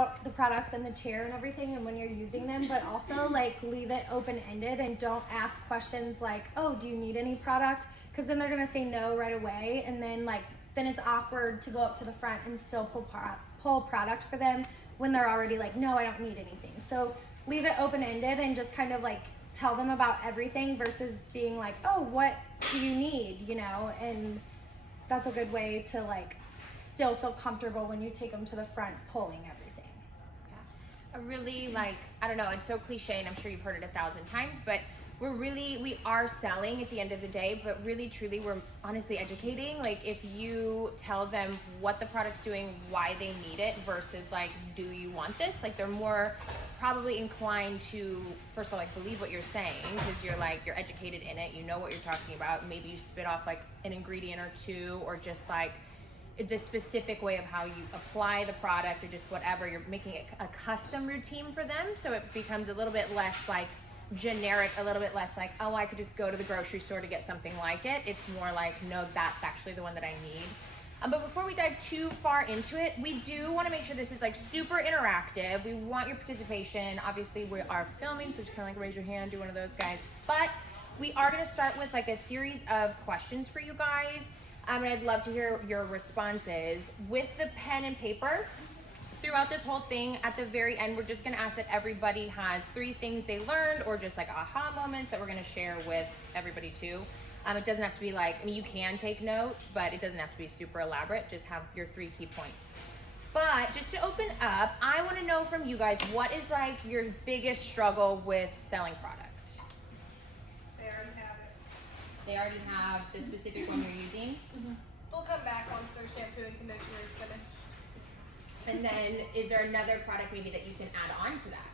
about the products and the chair and everything and when you're using them, but also like leave it open-ended and don't ask questions like, oh, do you need any product? Because then they're gonna say no right away, and then it's awkward to go up to the front and still pull product for them when they're already like, no, I don't need anything. So leave it open-ended and just kind of like tell them about everything versus being like, oh, what do you need, you know? And that's a good way to like still feel comfortable when you take them to the front pulling everything. I really like, I don't know, it's so cliche and I'm sure you've heard it 1,000 times, but we are selling at the end of the day, but really truly we're honestly educating. Like if you tell them what the product's doing, why they need it versus like, do you want this? Like they're more probably inclined to, first of all, like believe what you're saying because you're educated in it, you know what you're talking about. Maybe you spit off like an ingredient or two, or just like the specific way of how you apply the product or just whatever. You're making it a custom routine for them, so it becomes a little bit less like generic, a little bit less like, oh, I could just go to the grocery store to get something like it. It's more like, no, that's actually the one that I need. But before we dive too far into it, we do want to make sure this is like super interactive. We want your participation. Obviously we are filming, so just kind of like raise your hand, do one of those guys. But we are going to start with like a series of questions for you guys. And I'd love to hear your responses with the pen and paper. Throughout this whole thing, at the very end, we're just gonna ask that everybody has 3 things they learned or just like aha moments that we're gonna share with everybody too. It doesn't have to be like, I mean, you can take notes, but it doesn't have to be super elaborate. Just have your 3 key points. But just to open up, I wanna know from you guys, what is like your biggest struggle with selling product? They already have it. They already have the specific one you're using? Mm-hmm. They'll come back once their shampoo and conditioner is finished. And then is there another product maybe that you can add on to that?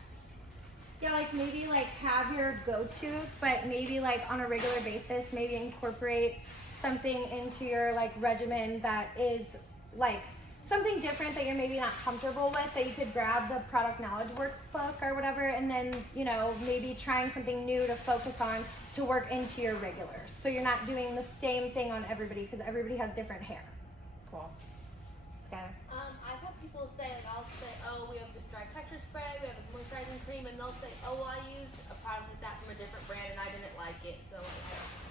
Yeah, like maybe like have your go-tos, but maybe like on a regular basis, maybe incorporate something into your like regimen that is like something different that you're maybe not comfortable with, that you could grab the product knowledge workbook or whatever, and then, you know, maybe trying something new to focus on to work into your regulars. So you're not doing the same thing on everybody because everybody has different hair. Cool. Skylar? I've had people say, like, I'll say, oh, we have this dry texture spray, we have this moisturizing cream, and they'll say, oh, well, I used a product like that from a different brand and I didn't like it, so like, I don't.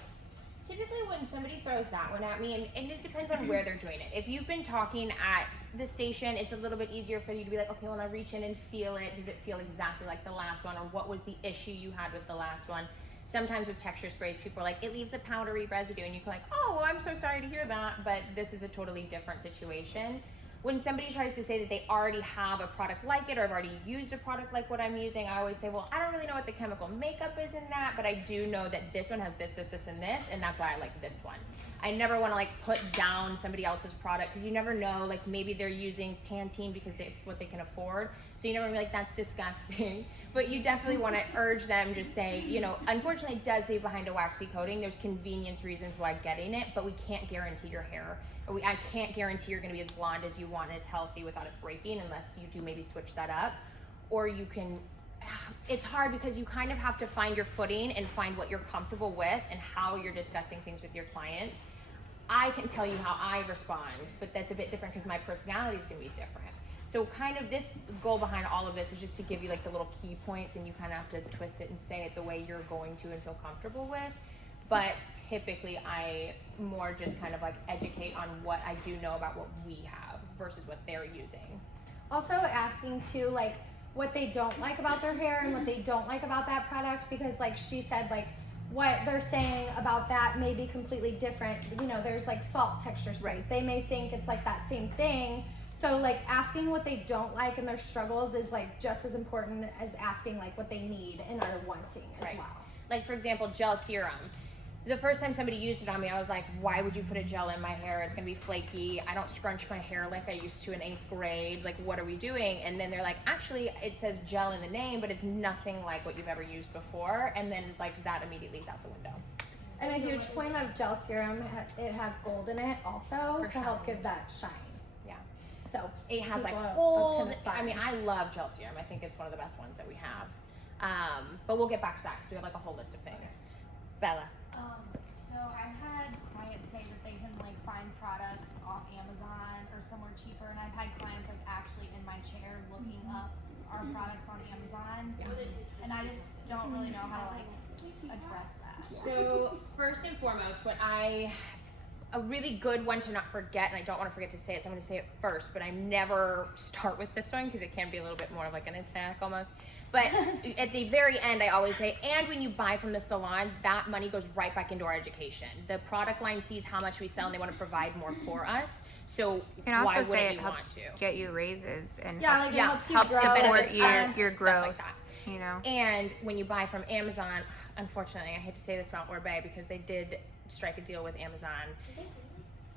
Typically when somebody throws that one at me, and it depends on where they're doing it. If you've been talking at the station, it's a little bit easier for you to be like, okay, when I reach in and feel it, does it feel exactly like the last one, or what was the issue you had with the last one? Sometimes with texture sprays, people are like, it leaves a powdery residue, and you can like, oh, well, I'm so sorry to hear that, but this is a totally different situation. When somebody tries to say that they already have a product like it or have already used a product like what I'm using, I always say, well, I don't really know what the chemical makeup is in that, but I do know that this one has this, this, this, and this, and that's why I like this one. I never want to like put down somebody else's product because you never know, like maybe they're using Pantene because it's what they can afford. So you never be like, that's disgusting. But you definitely want to urge them, just say, you know, unfortunately it does leave behind a waxy coating. There's convenience reasons why getting it, but we can't guarantee your hair. I can't guarantee you're going to be as blonde as you want and as healthy without it breaking unless you do maybe switch that up. Or you can, it's hard because you kind of have to find your footing and find what you're comfortable with and how you're discussing things with your clients. I can tell you how I respond, but that's a bit different because my personality is going to be different. So kind of this goal behind all of this is just to give you like the little key points, and you kind of have to twist it and say it the way you're going to and feel comfortable with. But typically I more just kind of like educate on what I do know about what we have versus what they're using. Also asking too, like what they don't like about their hair and what they don't like about that product, because like she said, like what they're saying about that may be completely different. You know, there's like salt texture sprays. Right. They may think it's like that same thing. So like asking what they don't like and their struggles is like just as important as asking like what they need and are wanting as Right. well. Like for example, gel serum. The first time somebody used it on me, I was like, why would you put a gel in my hair? It's gonna be flaky. I don't scrunch my hair like I used to in 8th grade. Like, what are we doing? And then they're like, actually, it says gel in the name, but it's nothing like what you've ever used before. And then like that immediately is out the window. And a huge point of gel serum, it has gold in it also to help give that shine. Yeah. So it has like that's gold. kind of I mean, I love gel serum. I think it's one of the best ones that we have. But we'll get back to that because we have like a whole list of things. Bella. So I've had clients say that they can like find products off Amazon or somewhere cheaper, and I've had clients like actually in my chair look looking up our products on Amazon, Yeah. and I just don't really know how to like address that. So first and foremost, a really good one to not forget, and I don't want to forget to say it, so I'm going to say it first, but I never start with this one because it can be a little bit more of like an attack almost. But at the very end, I always say, and when you buy from the salon, that money goes right back into our education. The product line sees how much we sell and they want to provide more for us. So You can why also wouldn't say it you helps want to? get you raises and Yeah, like it Yeah, helps you helps grow. support benefits your us, your stuff growth. like that. You know. And when you buy from Amazon, unfortunately, I hate to say this about Orbe because they did strike a deal with Amazon.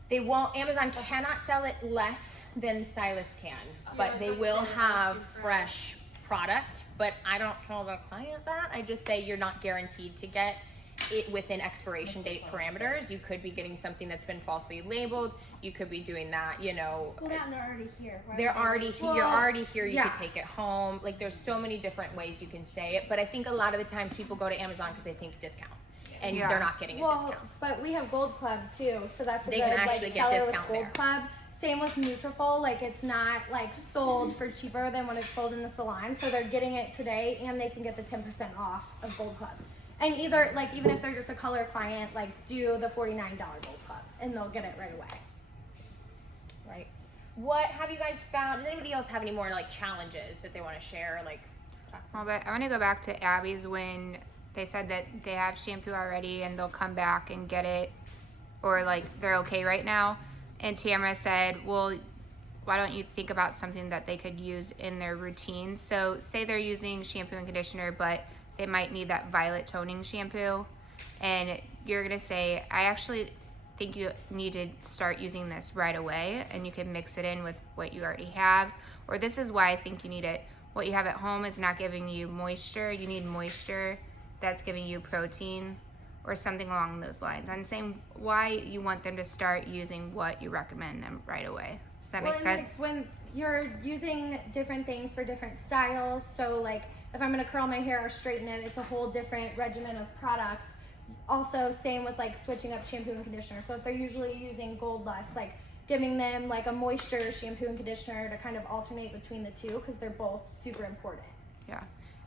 They won't. Amazon cannot sell it less than stylists can, but they will have fresh product. But I don't tell the client that. I just say you're not guaranteed to get it within expiration date parameters. You could be getting something that's been falsely labeled. You could be doing that. You know, Well, yeah, and they're already here. Why they're would they already leave? you're already here. You yeah. could take it home. Like there's so many different ways you can say it. But I think a lot of the times people go to Amazon because they think discount, and Yeah. they're not getting a Well, discount. but we have Gold Club too, so that's a They good can actually like get seller discount with Gold there. Club. Same with Nutrafol, like it's not like sold for cheaper than when it's sold in the salon, so they're getting it today, and they can get the 10% off of Gold Club. And either like even if they're just a color client, like do the $49 Gold Club, and they'll get it right away. Right. What have you guys found? Does anybody else have any more like challenges that they want to share? Like, Well, but I want to go back to Abby's when they said that they have shampoo already and they'll come back and get it, or like they're okay right now. And Tamara said, well, why don't you think about something that they could use in their routine? So say they're using shampoo and conditioner, but they might need that violet toning shampoo. And you're going to say, I actually think you need to start using this right away, and you can mix it in with what you already have. Or this is why I think you need it. What you have at home is not giving you moisture. You need moisture that's giving you protein, or something along those lines. I'm saying why you want them to start using what you recommend them right away. Does that make Well, and, like, sense? when you're using different things for different styles, so like if I'm gonna curl my hair or straighten it, it's a whole different regimen of products. Also, same with like switching up shampoo and conditioner. So if they're usually using Gold Lust, like giving them like a moisture shampoo and conditioner to kind of alternate between the two, because they're both super important. Yeah.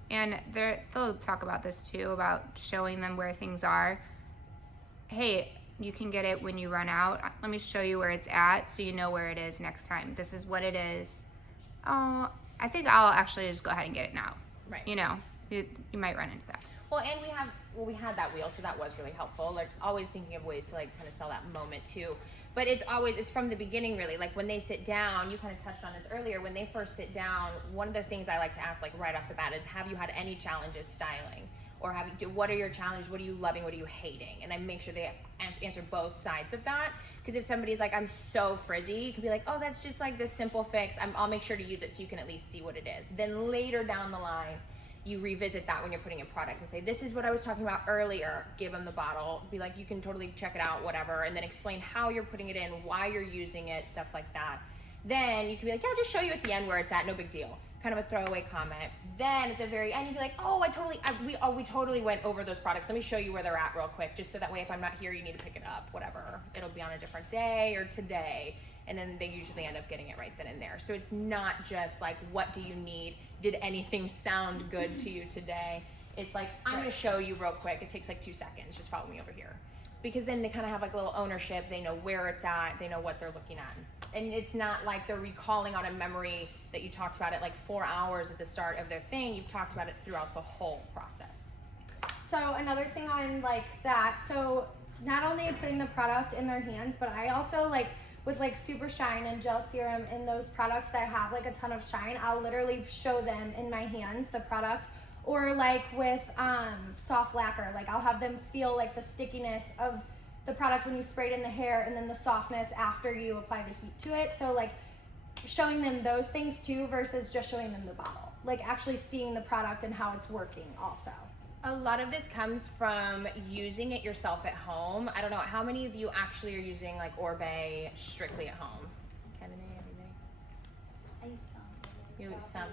And they'll talk about this too, about showing them where things are. Hey, you can get it when you run out. Let me show you where it's at so you know where it is next time. This is what it is. Oh, I think I'll actually just go ahead and get it now. right. You know, you might run into that. Well, and we had that wheel, so that was really helpful. Like always thinking of ways to like kind of sell that moment too. But it's from the beginning really. Like when they sit down, you kind of touched on this earlier. When they first sit down, one of the things I like to ask like right off the bat is, have you had any challenges styling? Or what are your challenges? What are you loving? What are you hating? And I make sure they answer both sides of that. Because if somebody's like, I'm so frizzy, you could be like, oh, that's just like this simple fix. I'll make sure to use it so you can at least see what it is. Then later down the line, you revisit that when you're putting in products and say, this is what I was talking about earlier. Give them the bottle. Be like, you can totally check it out, whatever. And then explain how you're putting it in, why you're using it, stuff like that. Then you can be like, yeah, I'll just show you at the end where it's at, no big deal. Kind of a throwaway comment. Then at the very end, you'd be like, oh, we totally went over those products. Let me show you where they're at real quick, just so that way if I'm not here, you need to pick it up, whatever. It'll be on a different day or today. And then they usually end up getting it right then and there. So it's not just like, what do you need? Did anything sound good to you today? It's like, I'm gonna show you real quick. It takes like 2 seconds. Just follow me over here. Because then they kind of have like a little ownership. They know where it's at. They know what they're looking at. And it's not like they're recalling on a memory that you talked about it like 4 hours at the start of their thing. You've talked about it throughout the whole process. So another thing on like that, so not only putting the product in their hands, but I also like with like Super Shine and Gel Serum and those products that have like a ton of shine, I'll literally show them in my hands the product. Or like with soft lacquer, like I'll have them feel like the stickiness of the product when you spray it in the hair, and then the softness after you apply the heat to it. So like showing them those things too versus just showing them the bottle, like actually seeing the product and how it's working also. A lot of this comes from using it yourself at home. I don't know, how many of you actually are using like Orbe strictly at home? Kennedy, everybody? I use some. You use some.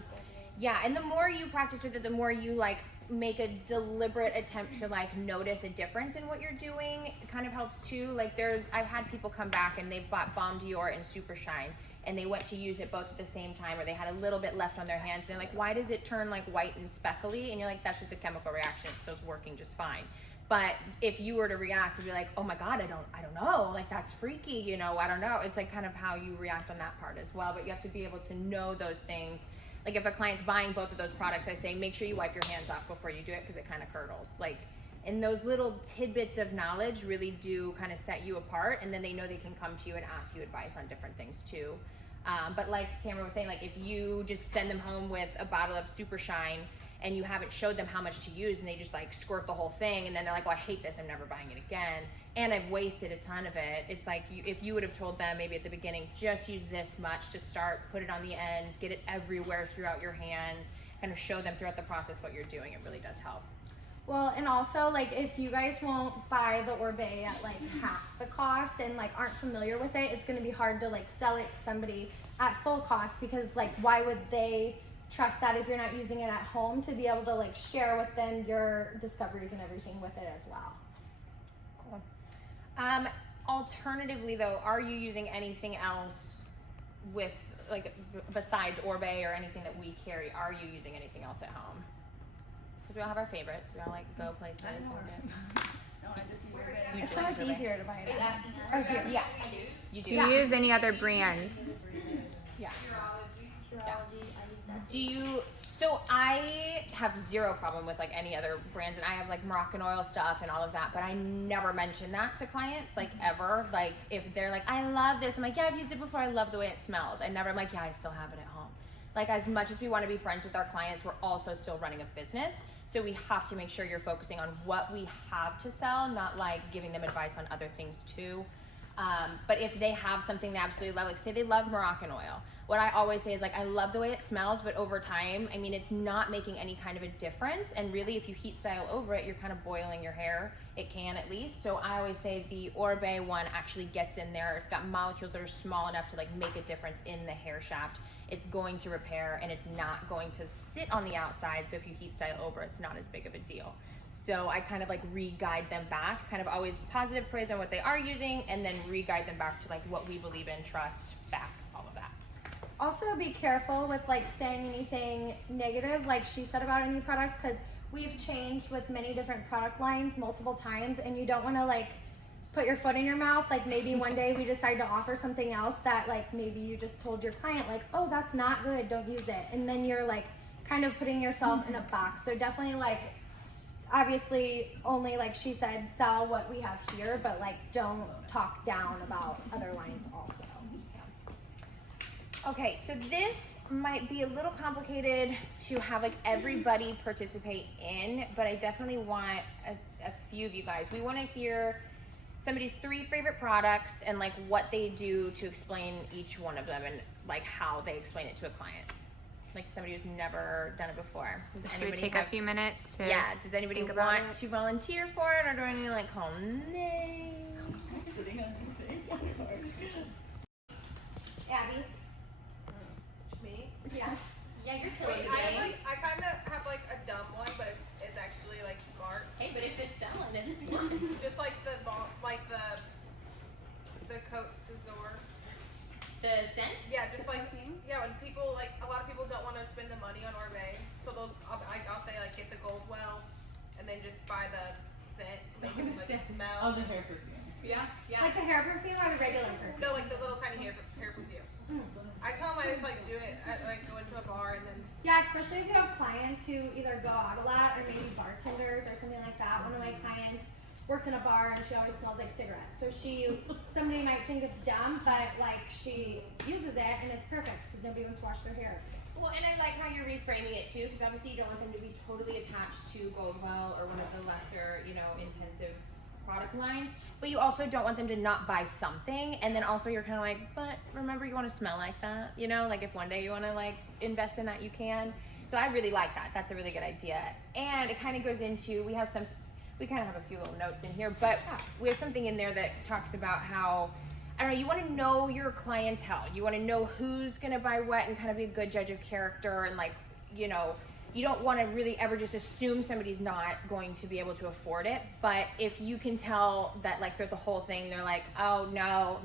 Yeah, and the more you practice with it, the more you like make a deliberate attempt to like notice a difference in what you're doing. It kind of helps too. Like I've had people come back and they've bought Balm Dior and Super Shine, and they went to use it both at the same time, or they had a little bit left on their hands, and they're like, why does it turn like white and speckly? And you're like, that's just a chemical reaction, so it's working just fine. But if you were to react and be like, oh my God, I don't know, like that's freaky, you know, I don't know. It's like kind of how you react on that part as well. But you have to be able to know those things. Like if a client's buying both of those products, I say, make sure you wipe your hands off before you do it, because it kind of curdles. Like, and those little tidbits of knowledge really do kind of set you apart, and then they know they can come to you and ask you advice on different things too. But like Tamara was saying, like if you just send them home with a bottle of Super Shine and you haven't showed them how much to use, and they just like squirt the whole thing, and then they're like, oh, I hate this, I'm never buying it again, and I've wasted a ton of it. It's like if you would have told them maybe at the beginning, just use this much to start, put it on the ends, get it everywhere throughout your hands, kind of show them throughout the process what you're doing, it really does help. Well, and also, like, if you guys won't buy the Oribe at, like, half the cost and, like, aren't familiar with it, it's going to be hard to, like, sell it to somebody at full cost, because, like, why would they trust that if you're not using it at home to be able to, like, share with them your discoveries and everything with it as well? Cool. Alternatively, though, are you using anything else with, like, besides Oribe or anything that we carry? Are you using anything else at home? Because we all have our favorites. We all like go places and get. It's so much easier to buy it at home. Oh, here, yeah, you do. Do you use any other brands? Yeah. Curology, I use that. Do you? So I have zero problem with like any other brands, and I have like Moroccan oil stuff and all of that, but I never mention that to clients, like ever. Like if they're like, I love this, I'm like, yeah, I've used it before, I love the way it smells. I'm like, yeah, I still have it at home. Like as much as we want to be friends with our clients, we're also still running a business. So we have to make sure you're focusing on what we have to sell, not like giving them advice on other things too. But if they have something they absolutely love, like say they love Moroccan oil, what I always say is like, I love the way it smells, but over time, I mean, it's not making any kind of a difference. And really, if you heat style over it, you're kind of boiling your hair. It can at least. So I always say the Oribe one actually gets in there. It's got molecules that are small enough to like make a difference in the hair shaft. It's going to repair, and it's not going to sit on the outside. So if you heat style over, it's not as big of a deal. So I kind of like re-guide them back, kind of always positive praise on what they are using, and then re-guide them back to like what we believe in, trust, back, all of that. Also be careful with like saying anything negative, like she said about any products, because we've changed with many different product lines multiple times, and you don't want to like put your foot in your mouth. Like maybe one day we decide to offer something else that like maybe you just told your client like, oh, that's not good, don't use it. And then you're like kind of putting yourself in a box. So definitely like, obviously only like she said, sell what we have here, but like don't talk down about other lines also. Okay, so this might be a little complicated to have like everybody participate in, but I definitely want a few of you guys. We want to hear somebody's 3 favorite products and like what they do to explain each one of them, and like how they explain it to a client. Like somebody who's never done it before. Should we take a few minutes to Yeah, does anybody think about want to volunteer for it, or do I need to like call names? Abby? Me? Yeah. Yeah, you're Wait, killing the game. I kind of have like a dumb one, but it's actually like smart. Hey, but if it's selling, it's fun. Just like the Cote d'Azur. The scent? Yeah, just like when people like a lot of people don't want to spend the money on Oribe, so I'll say like get the gold well, and then just buy the scent to make it like smell. Oh, the hair perfume. Yeah, yeah. Like the hair perfume or the regular perfume? No, like the little tiny hair perfume. I tell them I just like do it at, like go into a bar and then. Yeah, especially if you have clients who either go out a lot or maybe bartenders or something like that. One of my clients works in a bar and she always smells like cigarettes. So somebody might think it's dumb, but like she uses it and it's perfect because nobody wants to wash their hair. Well, and I like how you're reframing it too, because obviously you don't want them to be totally attached to Goldwell or one of the lesser, intensive product lines, but you also don't want them to not buy something, and then also you're kind of like, but remember you want to smell like that, like if one day you want to like invest in that, you can. So I really like that. That's a really good idea. And it kind of goes into, we kind of have a few little notes in here, but we have something in there that talks about how, I don't know, you want to know your clientele. You want to know who's going to buy what and kind of be a good judge of character, and like, you don't want to really ever just assume somebody's not going to be able to afford it. But if you can tell that like throughout the whole thing they're like, oh no,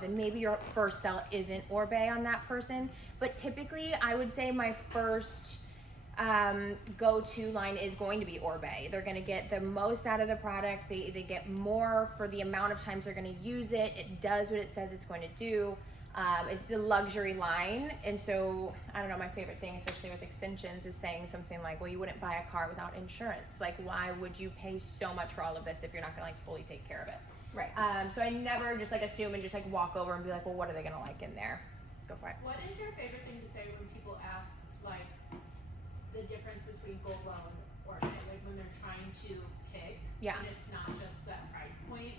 then maybe your first sell isn't Oribe on that person. But typically I would say my first go-to line is going to be Oribe. They're going to get the most out of the product. They get more for the amount of times they're going to use it. It does what it says it's going to do. It's the luxury line, and so I don't know, my favorite thing, especially with extensions, is saying something like, well, you wouldn't buy a car without insurance. Like, why would you pay so much for all of this if you're not gonna like fully take care of it? Right. So I never just like assume and just like walk over and be like, well, what are they gonna like in there? Go for it. What is your favorite thing to say when people ask like the difference between Goldwell and Oribe? Like when they're trying to pick, Yeah. and it's not just that price point.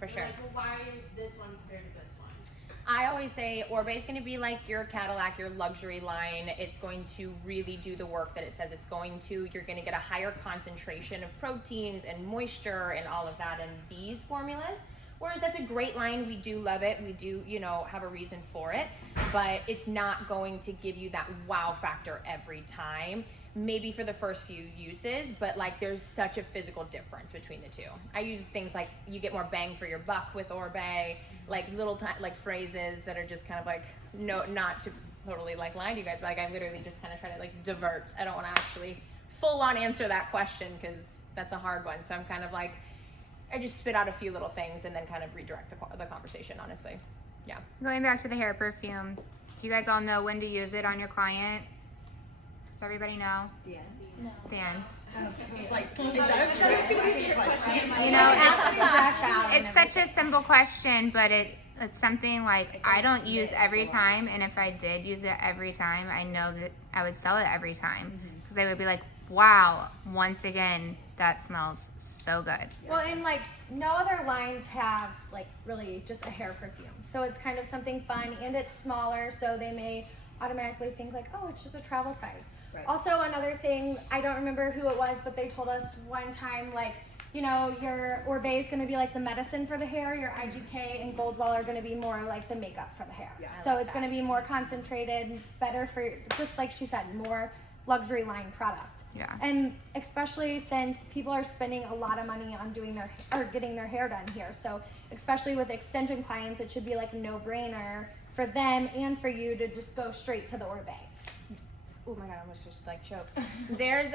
For They're sure. Like, well, why this one compared to this one? I always say Oribe is going to be like your Cadillac, your luxury line. It's going to really do the work that it says it's going to. You're going to get a higher concentration of proteins and moisture and all of that in these formulas. Whereas that's a great line. We do love it. We do, you know, have a reason for it. But it's not going to give you that wow factor every time. Maybe for the first few uses, but like there's such a physical difference between the two. I use things like you get more bang for your buck with Oribe, like little like phrases that are just kind of like, no, not to totally like lie to you guys, but like I literally just kind of try to like divert. I don't want to actually full on answer that question because that's a hard one. So I'm kind of like, I just spit out a few little things and then kind of redirect the conversation, honestly. Yeah. Going back to the hair perfume, do you guys all know when to use it on your client? Does everybody know? No. The end. It's like, You know, it's such a simple question, but it's something like I don't use every time, and if I did use it every time, I know that I would sell it every time because they would be like, wow, once again, that smells so good. Well, and like no other lines have like really just a hair perfume. So it's kind of something fun and it's smaller, so they may automatically think like, oh, it's just a travel size. Right. Also, another thing, I don't remember who it was, but they told us one time, like, you know, your Oribe is going to be like the medicine for the hair, your IGK and Goldwell are going to be more like the makeup for the hair. Yeah, I so like it's going to be more concentrated, better for, just like she said, more luxury line product. Yeah. And especially since people are spending a lot of money on doing their or getting their hair done here. So especially with extension clients, it should be like a no-brainer for them and for you to just go straight to the Oribe. Oh my god, I almost just like choked. There's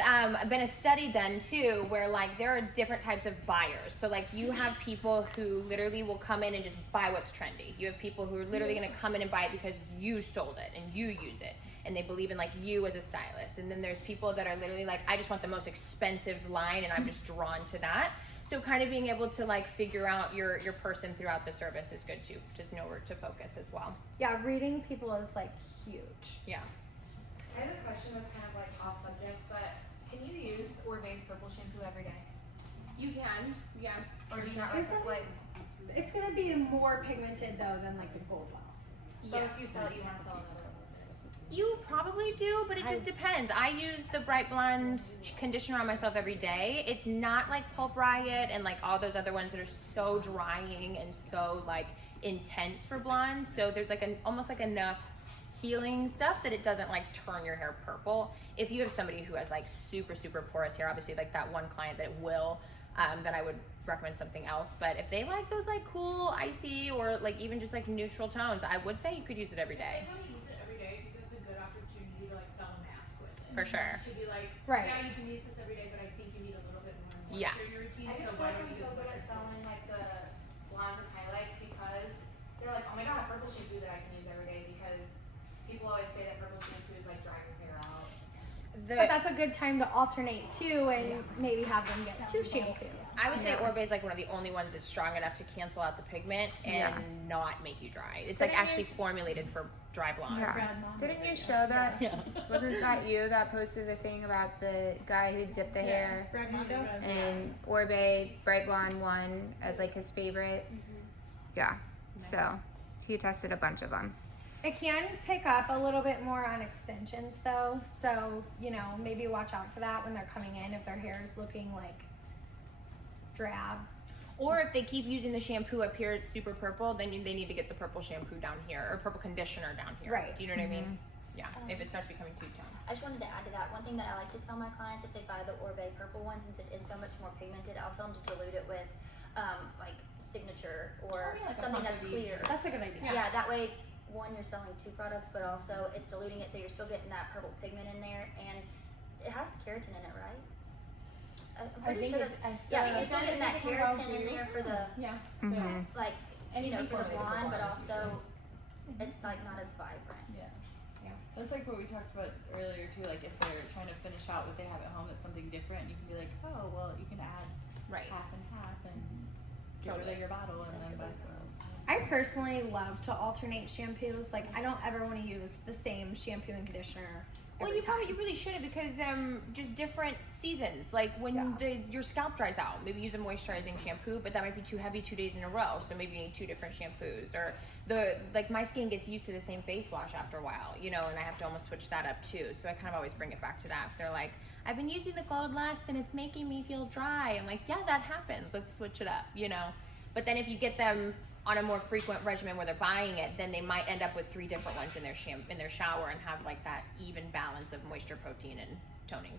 been a study done too where like there are different types of buyers. So like you have people who literally will come in and just buy what's trendy. You have people who are literally gonna come in and buy it because you sold it and you use it and they believe in like you as a stylist. And then there's people that are literally like, I just want the most expensive line and I'm just drawn to that. So kind of being able to like figure out your person throughout the service is good too. Just know where to focus as well. Yeah, reading people is like huge. Yeah. I have a question that's kind of like off subject, but can you use Oribe's purple shampoo every day? You can, yeah. Or do you not Is recommend, like, It's gonna be more pigmented though than like the Goldwell. so if you sell it, you want to sell another one? You probably do, but it just depends. I use the Bright Blonde conditioner on myself every day. It's not like Pulp Riot and like all those other ones that are so drying and so like intense for blondes. So there's like almost like enough healing stuff that it doesn't like turn your hair purple. If you have somebody who has like super porous hair, obviously like that one client that will, then I would recommend something else. But if they like those like cool icy or like even just like neutral tones, I would say you could use it every day. If they want to use it every day, because it's a good opportunity to like sell a mask with it. For sure. You should be like, Right. yeah, you can use this every day, but I think you need a little bit more Yeah. moisture in your routine. I just So feel why like don't I'm you so use good at moisture? selling like the blondes and highlights because they're like, oh my god, purple shampoo that I can use every day because people always say that purple shampoo is like drying your hair out. But that's a good time to alternate too and maybe have them get two shampoos. I would say Oribe is like one of the only ones that's strong enough to cancel out the pigment and not make you dry. It's like actually formulated for dry blondes. Yeah. Didn't you show that? Yeah. Wasn't that you that posted the thing about the guy who dipped the hair? Brad Mondo? And Oribe Bright Blonde won as like his favorite. Yeah. So he tested a bunch of them. It can pick up a little bit more on extensions though, so you know maybe watch out for that when they're coming in if their hair is looking like drab. Or if they keep using the shampoo up here, it's super purple, then they need to get the purple shampoo down here or purple conditioner down here. Right. Do you know what I mean? Yeah, if it starts becoming too tone. I just wanted to add to that. One thing that I like to tell my clients if they buy the Orbe purple one, since it is so much more pigmented, I'll tell them to dilute it with like Signature or like a something that's Pumper Beach clear. That's a good idea. Yeah, that way, one, you're selling two products, but also it's diluting it, so you're still getting that purple pigment in there, and it has keratin in it, right? I'm pretty sure that's, yeah, so you're still getting that keratin in there for the, Yeah. Mhm. like, you know, Anything for the related to blonde, but blondes also it's like not as vibrant. Yeah. That's like what we talked about earlier too, like if they're trying to finish out what they have at home that's something different, you can be like, oh, well, you can add Right. half and half and get rid of your bottle and then vice versa. I personally love to alternate shampoos. Like, I don't ever want to use the same shampoo and conditioner. Well, every you probably time. you really shouldn't because just different seasons. Like when your scalp dries out, maybe use a moisturizing shampoo, but that might be too heavy 2 days in a row. So maybe you need 2 different shampoos. Or my skin gets used to the same face wash after a while, you know, and I have to almost switch that up too. So I kind of always bring it back to that. If they're like, I've been using the Gold Lust and it's making me feel dry. I'm like, yeah, that happens. Let's switch it up, you know. But then if you get them on a more frequent regimen where they're buying it, then they might end up with 3 different ones in their shower and have like that even balance of moisture, protein, and toning.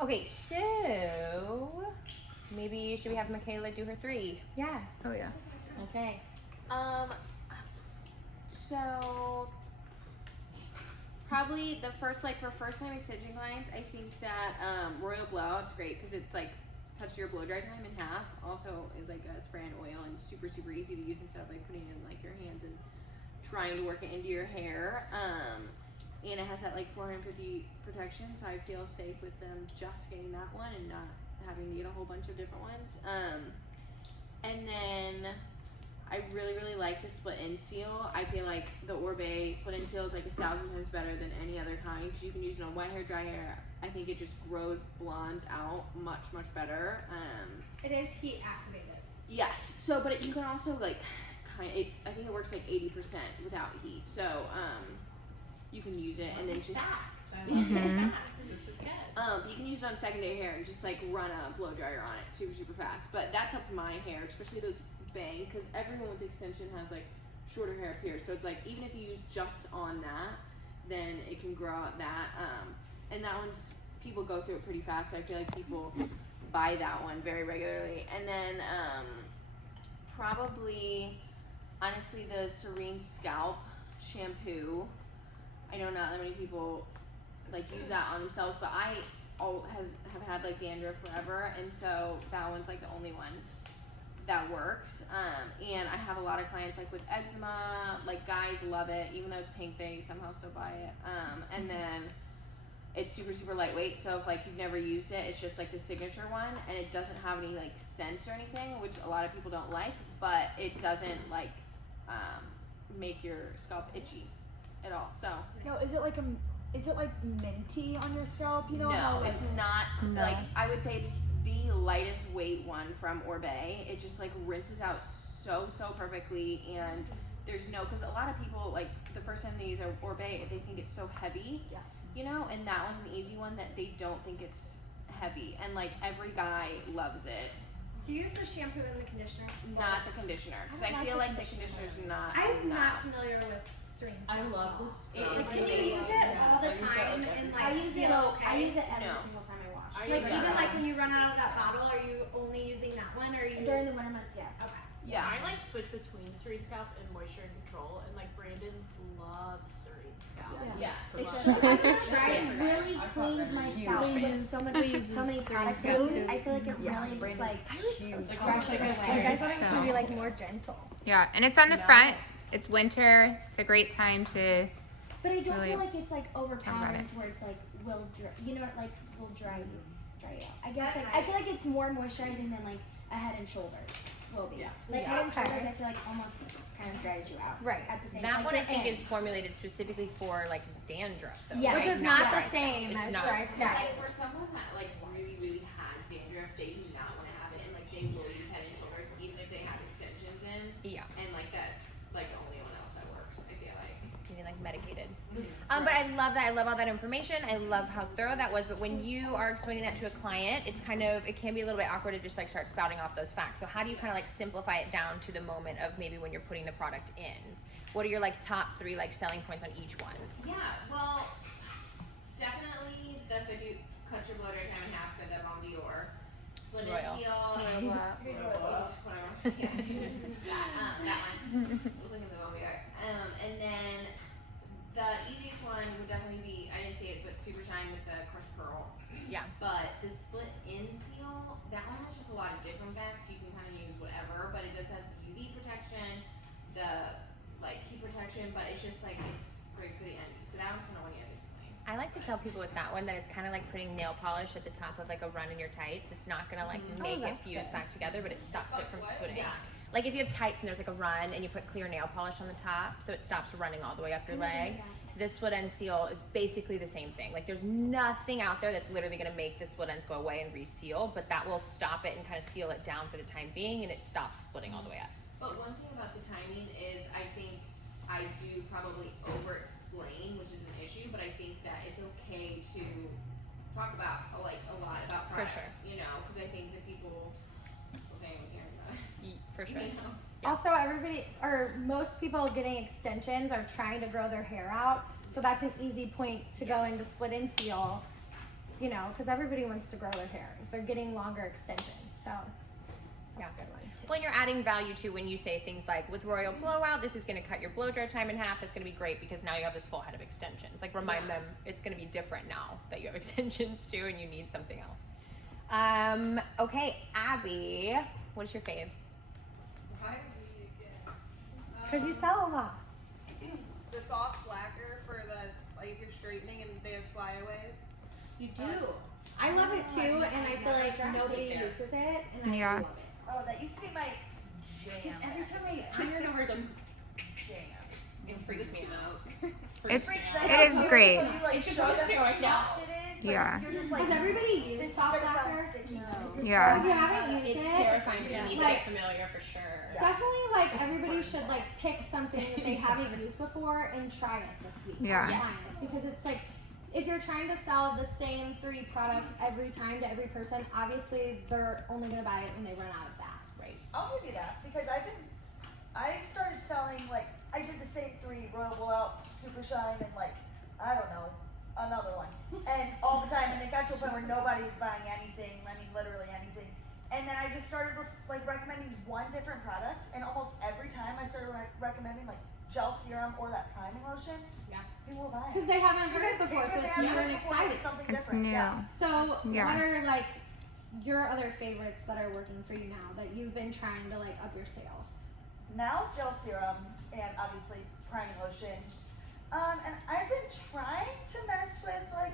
Okay, so maybe should we have Michaela do her 3? Yes. Oh yeah. Okay. So probably the first, like for first time extension clients, I think that Royal Blowout's great because it's like cuts your blow dry time in half. Also is like a spray and oil and super easy to use instead of like putting it in like your hands and trying to work it into your hair. And it has that like 450 protection, so I feel safe with them just getting that one and not having to get a whole bunch of different ones. And then I really like the split end seal. I feel like the Orbe split end seal is like 1,000 times better than any other kind because you can use it on wet hair, dry hair. I think it just grows blondes out much better. It is heat activated. Yes. So, but you can also like I think it works like 80% without heat. So, you can use it and then just. Mhm. This is good. You can use it on secondary hair and just like run a blow dryer on it super fast. But that's up my hair, especially those bang, because everyone with extension has like shorter hair up here. So it's like even if you use just on that, then it can grow out that. And that one's people go through it pretty fast. So I feel like people buy that one very regularly. And then probably honestly the Serene Scalp shampoo. I know not that many people like use that on themselves, but I have had like dandruff forever, and so that one's like the only one that works. And I have a lot of clients like with eczema, like guys love it, even though it's pink, they somehow still buy it. And then it's super lightweight, so if like you've never used it, it's just like the signature one, and it doesn't have any like scents or anything, which a lot of people don't like, but it doesn't like make your scalp itchy at all. So No, is it like minty on your scalp? You know no, how like, it's not. No. Like I would say it's the lightest weight one from Orbe. It just like rinses out so perfectly, and there's no, because a lot of people like the first time they use Orbe, they think it's so heavy. Yeah. You know, and that one's an easy one that they don't think it's heavy, and like every guy loves it. Do you use the shampoo and the conditioner? Not the conditioner, because I feel like the conditioner's not I'm enough. not familiar with Serene. I love this. It is Like, do amazing. you use it all the time and like I use it. So, I use it every no. single time I wash. like Yeah. even like when you run out of that bottle, are you only using that one or are you During the winter months, yes. Okay. Yeah. I like switch between Serene Scalp and Moisture and Control, and like Brandon loves Serene Scalp. Yeah. It's It really cleans my scalp with so many products that I use. I feel like it really just like brushes Like away. I thought it was gonna be like more gentle. Yeah, and it's on the front. It's winter. It's a great time to. But I don't Really feel like it's like about overpowering it. to where it's like will dry, you know, like will dry you out. I guess like I feel like it's more moisturizing than like a Head and Shoulders will be. Yeah. Like Yeah. Head and Shoulders, I feel like almost kind of dries you out. Right. At the same That time. one I think is ends. formulated specifically for like dandruff though. Yeah. right? Which is not dry the scalp. same It's as not. dry It's scalp. like for someone that like really has dandruff, they do not want to have it, and like they will use Head and Shoulders even if they have extensions in, Yeah, and like that's like the only one else that works. I feel like. you mean like medicated. But I love that. I love all that information. I love how thorough that was. But when you are explaining that to a client, it can be a little bit awkward to just like start spouting off those facts. So how do you kind of like simplify it down to the moment of maybe when you're putting the product in? What are your like top 3 like selling points on each one? Yeah, well, definitely the cut your blow dry time in half for the Bon Dior. Split Royal. seal. Royal. Whatever. Yeah. that one. I was looking at the Bon Dior. And then the easiest one would definitely be, I didn't see it, but Super Shine with the crushed pearl. Yeah. But the split in seal, that one has just a lot of different backs. You can kind of use whatever, but it does have the UV protection, the like heat protection, but it's just like it's great for the endies. So that one's kind of one you have to explain. I like to tell people with that one that it's kind of like putting nail polish at the top of like a run in your tights. It's not gonna like make it fuse back together, but it stops it from splitting. Yeah. Like if you have tights and there's like a run and you put clear nail polish on the top, so it stops running all the way up your leg. This split end seal is basically the same thing. Like there's nothing out there that's literally gonna make the split ends go away and reseal, but that will stop it and kind of seal it down for the time being, and it stops splitting all the way up. But one thing about the timing is I think I do probably over-explain, which is an issue, but I think that it's okay to talk about like a lot about For products, sure. you know, because I think that people, okay, we care about it. For sure. You know? Also, most people getting extensions are trying to grow their hair out, so that's an easy point to go into split and seal, you know, because everybody wants to grow their hair if they're getting longer extensions. So that's a good one too. When you're adding value to when you say things like with Royal Blowout, this is going to cut your blow dry time in half. It's going to be great because now you have this full head of extensions. Like remind them it's going to be different now that you have extensions too, and you need something else. Okay, Abby, what is your faves? Because you sell a lot. The soft lacquer for the like if you're straightening and they have flyaways. You do. I love it too, and I feel like nobody uses it, and I love it. Oh, that used to be my jam. Just every time I hear the word, it goes jam. It freaks me out. It is great. So you like show them how soft it is. Like, Yeah. You're just like, Does everybody use this soft better sound lacquer? sticky. So Yeah. if you haven't used It's it, terrifying for me to like, get familiar for sure. definitely like everybody should like pick something that they haven't used before and try it this week. Yeah. online. Because it's like if you're trying to sell the same 3 products every time to every person, obviously they're only gonna buy it when they run out of that. Right. I'll give you that because I started selling like I did the same 3 Royal Blowout, Super Shine, and like I don't know another one, and all the time, and it got to a point where nobody was buying anything. I mean, literally anything. And then I just started like recommending one different product, and almost every time I started recommending like gel serum or that priming lotion, people were buying. Because they haven't heard it before, so it's new and exciting. Something It's different. new. Yeah. So Yeah. what are like your other favorites that are working for you now that you've been trying to like up your sales? Now gel serum and obviously priming lotion. And I've been trying to mess with like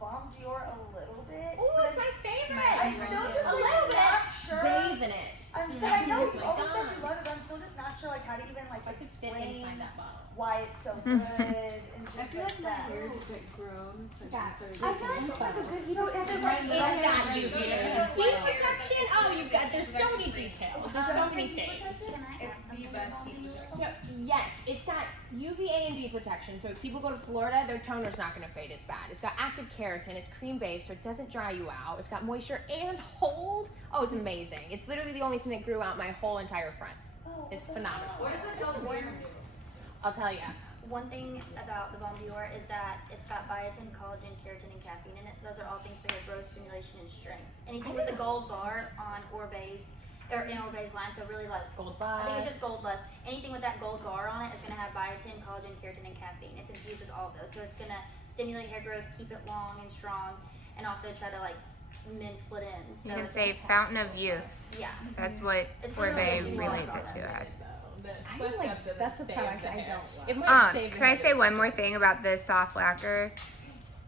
Bon Dior a little bit. Ooh, but it's my favorite. I'm still just A like little bit. not sure. Bathe in it. I'm so, I know Oh you my always said God. you love it, but I'm still just not sure like how to even like I could fit explain inside that bottle. why it's so good and I things feel like my that. hair is a bit grown since Yeah. I started I feel like it's like a good So is it like It's not Right. UV. Right. Heat protection. Oh, you've got. There's so many details. There's so many things. Can I add It's the something best about heat this? protection. So, yes, it's got UVA and B protection. So if people go to Florida, their toner's not going to fade as bad. It's got active keratin. It's cream based, so it doesn't dry you out. It's got moisture and hold. Oh, it's amazing. It's literally the only thing that grew out my whole entire front. Oh, It's what the phenomenal. hell? What does the gel serum do? I'll tell you. One thing about the Bon Dior is that it's got biotin, collagen, keratin, and caffeine in it. So those are all things for hair growth, stimulation, and strength. Anything with the gold bar on Orbe's or in Orbe's line, so really like Gold I think Buzz. it's just Gold Plus. Anything with that gold bar on it is going to have biotin, collagen, keratin, and caffeine. It's infused with all of those, so it's going to stimulate hair growth, keep it long and strong, and also try to like mend split ends. So You can it's say fantastic. fountain of youth. Yeah. That's what It's Orbe literally a relates it product. to as. I feel like that's a product I don't love. It might save Can I say one more thing about the soft lacquer?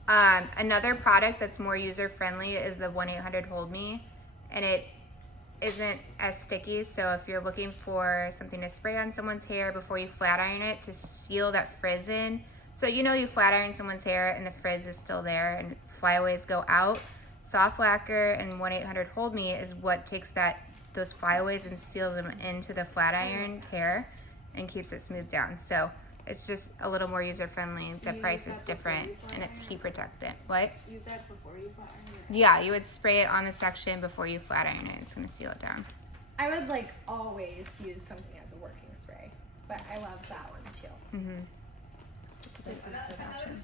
Another product that's more user friendly is the 1-800-HOLD-ME, and it isn't as sticky. So if you're looking for something to spray on someone's hair before you flat iron it to seal that frizz in, so you know you flat iron someone's hair and the frizz is still there and flyaways go out. Soft lacquer and 1-800-HOLD-ME is what takes those flyaways and seals them into the flat ironed hair and keeps it smoothed down. So It's just a little more user friendly. The You price use is that before different you flat and it's iron heat protectant. What? Use that before you flat iron it. Yeah, you would spray it on the section before you flat iron it. It's gonna seal it down. I would like always use something as a working spray, but I love that one too. Mm-hmm. Another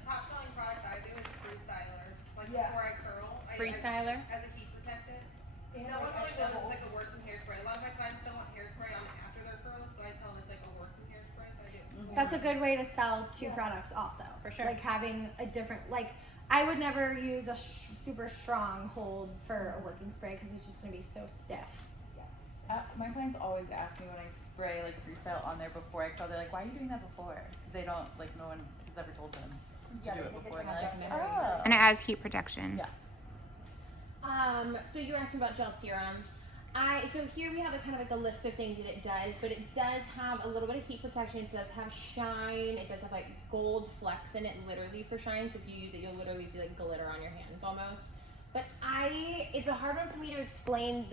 top selling product I do is a freestyler. Like Yeah. before I curl, Freestyler? as a heat protectant. And No one like really extra does it. It's hold. like a working hairspray. A lot of my clients don't want hairspray on after their curls, so I tell them it's like a working hairspray. So I do. That's a good way to sell two products also. For sure. Like having a different, like I would never use a super strong hold for a working spray because it's just gonna be so stiff. My clients always ask me when I spray like freestyle on there before I curl. They're like, "Why are you doing that before?" Because they don't like no one has ever told them to Yeah, do they it think before. it's And they're not like, that "Oh." And it has heat protection. Yeah. So you were asking about gel serum. So here we have a kind of like a list of things that it does, but it does have a little bit of heat protection. It does have shine. It does have like gold flecks in it, literally for shine. So if you use it, you'll literally see like glitter on your hands almost. But it's a hard one for me to explain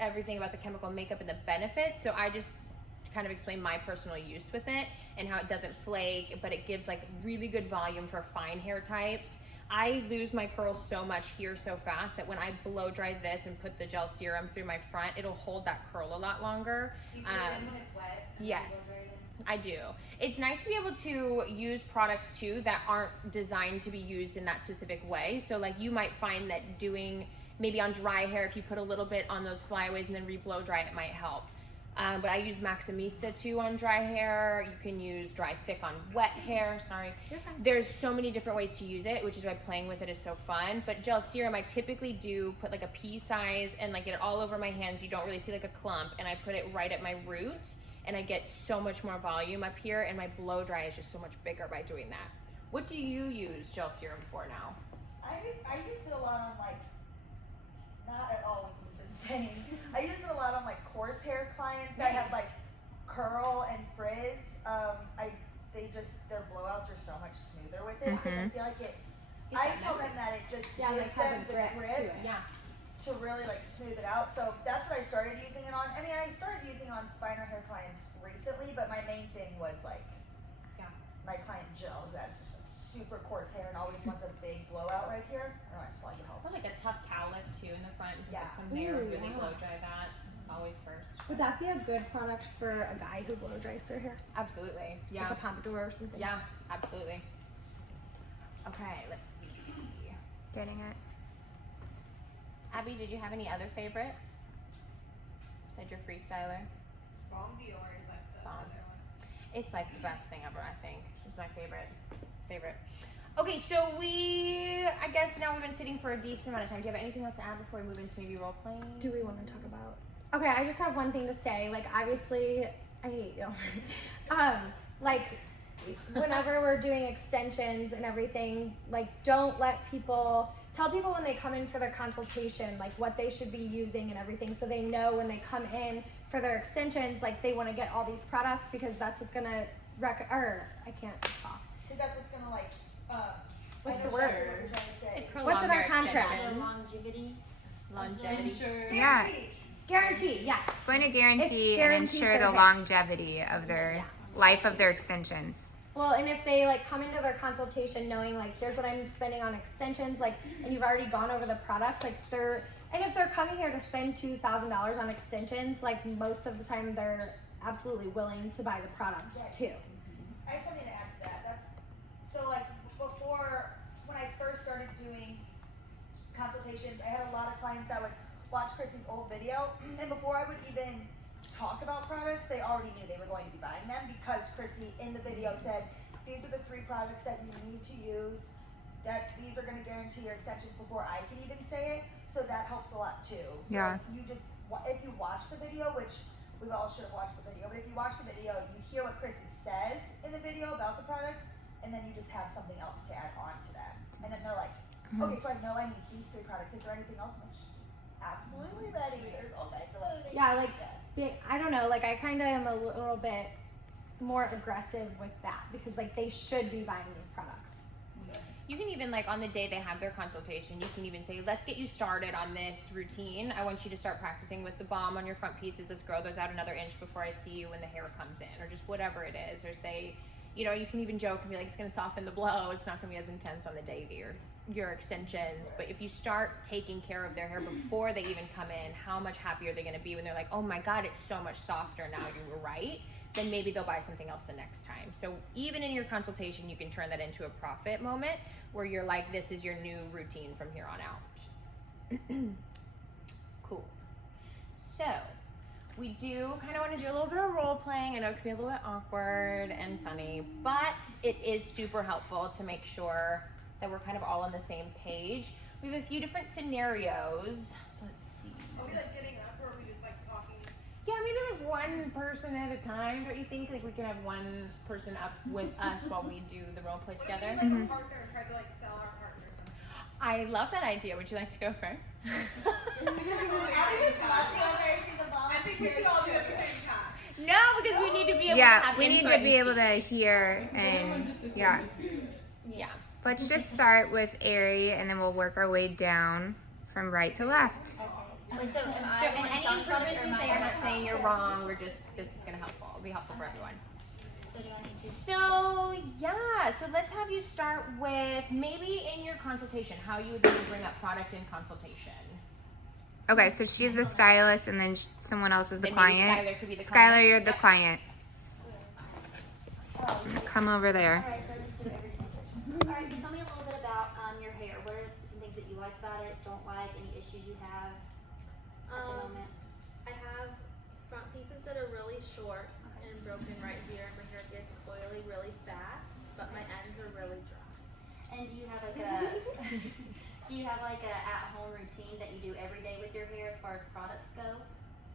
everything about the chemical makeup and the benefits. So I just kind of explain my personal use with it and how it doesn't flake, but it gives like really good volume for fine hair types. I lose my curls so much here so fast that when I blow dry this and put the gel serum through my front, it'll hold that curl a lot longer. You put it in when it's wet. and yes. then you blow dry it in. I do. It's nice to be able to use products too that aren't designed to be used in that specific way. So like you might find that doing maybe on dry hair, if you put a little bit on those flyaways and then re-blow dry, it might help. But I use Maximista too on dry hair. You can use Dry Thick on wet hair. Sorry. There's so many different ways to use it, which is why playing with it is so fun. But gel serum, I typically do put like a pea size and like get it all over my hands. You don't really see like a clump, and I put it right at my root, and I get so much more volume up here, and my blow dry is just so much bigger by doing that. What do you use gel serum for now? I used it a lot on like, not at all what you've been saying. I used it a lot on like coarse hair clients that have like curl and frizz. Their blowouts are so much smoother with it because I feel like it. I tell them that it just gives like has them a the grip grip to it. Yeah. to really like smooth it out. So that's what I started using it on. I mean, I started using it on finer hair clients recently, but my main thing was like, my client Jill, who has just like super coarse hair and always wants a big blowout right here. I don't know, I just like it help. Or like a tough cowlick too in the front. Yeah. Some hair Ooh, really yeah. blow dry that. Always first. Would that be a good product for a guy who blow dries their hair? Absolutely. Yeah. Like a pompadour or something? Yeah, absolutely. Okay, let's see. Getting it. Abby, did you have any other favorites? Besides your freestyler? Bomb Dior is like the Bomb. other one. It's like the best thing ever, I think. It's my favorite. Okay, so I guess now we've been sitting for a decent amount of time. Do you have anything else to add before we move into maybe role playing? Do we want to talk about? Okay, I just have one thing to say. Like, obviously, I hate you. Like, whenever we're doing extensions and everything, like, don't let tell people when they come in for their consultation, like, what they should be using and everything, so they know when they come in for their extensions, like, they want to get all these products because that's what's gonna I can't talk. Because that's what's gonna like. What's I the know word? what you're trying to say. What's in our Longer contract? extensions. Longevity. Longevity. Yeah. Guarantee, yes. It's going to guarantee and guarantees ensure their the hair. longevity of their life of their extensions. Well, and if they like come into their consultation knowing like here's what I'm spending on extensions, like, and you've already gone over the products, like if they're coming here to spend $2,000 on extensions, like most of the time they're absolutely willing to buy the products too. I have something to add to that. So like before, when I first started doing consultations, I had a lot of clients that would watch Chrissy's old video, and before I would even talk about products, they already knew they were going to be buying them because Chrissy in the video said, these are the 3 products that you need to use, that these are going to guarantee your extensions before I can even say it, so that helps a lot too. So Yeah. you just, if you watch the video, which we all should have watched the video, but if you watch the video, you hear what Chrissy says in the video about the products, and then you just have something else to add on to that. And then they're like, okay, so I know I need these 3 products. Is there anything else? I'm like, absolutely, Betty. There's all kinds of other things. Yeah, like I don't know, like I kind of am a little bit more aggressive with that because like they should be buying these products. You can even, like, on the day they have their consultation, you can even say, let's get you started on this routine. I want you to start practicing with the balm on your front pieces. Let's grow those out another inch before I see you when the hair comes in, or just whatever it is. Or say, you know, you can even joke and be like, it's going to soften the blow. It's not going to be as intense on the day of your extensions. But if you start taking care of their hair before they even come in, how much happier they're going to be when they're like, oh my God, it's so much softer now. You were right. Then maybe they'll buy something else the next time. So even in your consultation, you can turn that into a profit moment where you're like, this is your new routine from here on out. Cool. So we do kind of want to do a little bit of role playing. I know it can be a little bit awkward and funny, but it is super helpful to make sure that we're kind of all on the same page. We have a few different scenarios. So let's see. Are we like getting up, or are we just like talking? Yeah, maybe like one person at a time, don't you think? Like we can have one person up with us while we do the role play together. What if we like a partner and try to like sell our partner? I love that idea. Would you like to go first? I think we should all do it at the same time. No, because we need to be able to Yeah, have we need input to and be able see. to hear and yeah. Yeah. Let's just start with Ari and then we'll work our way down from right to left. Wait, so am So, I and the one any selling product improvements or you am I say, the I'm one not saying you're wrong. We're just, this is gonna helpful. It'll be helpful for everyone. So do I need to? So yeah, so let's have you start with maybe in your consultation, how you would maybe bring up product in consultation. Okay, so she's the stylist and then someone else is the Then maybe client. Skylar could be the Skylar, client. you're the Yep. client. Come over there. Alright, so I just do everything. Alright, so tell me a little bit about your hair. What are some things that you like about it, don't like, any issues you have at the moment? I have front pieces that are really short Okay. and broken right here, and my hair gets oily really fast, but my ends are really dry. And do you have like a at-home routine that you do every day with your hair as far as products go?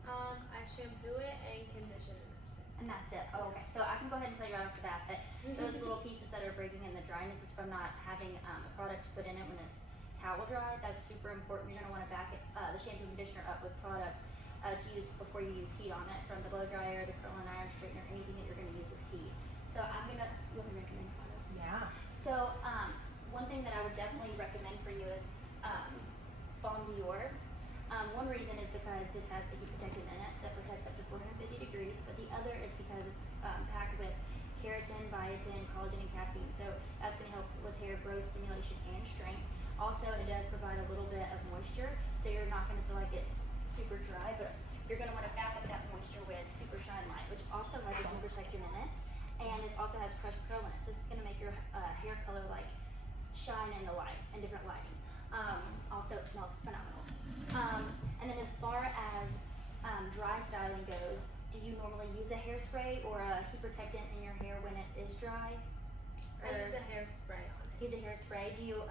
I shampoo it and condition it. And that's it. Oh, okay. So I can go ahead and tell you right off the bat that those little pieces that are breaking in the dryness is from not having a product to put in it when it's towel dry. That's super important. You're gonna want to back it, the shampoo and conditioner up with product to use before you use heat on it, from the blow dryer, the curl and iron straightener, anything that you're gonna use with heat. So I'm gonna. You want me to recommend product? Yeah. So one thing that I would definitely recommend for you is Balm Dior. One reason is because this has the heat protectant in it that protects up to 450 degrees, but the other is because it's packed with keratin, biotin, collagen, and caffeine. So that's going to help with hair growth, stimulation, and strength. Also, it does provide a little bit of moisture, so you're not going to feel like it's super dry, but you're going to want to back up that moisture with Super Shine Light, which also has a heat protectant in it, and it also has crushed pearl in it. So this is going to make your hair color like shine in the light, in different lighting. Also, it smells phenomenal. And then as far as dry styling goes, do you normally use a hairspray or a heat protectant in your hair when it is dry? I use a hairspray on it. Use a hairspray. Do you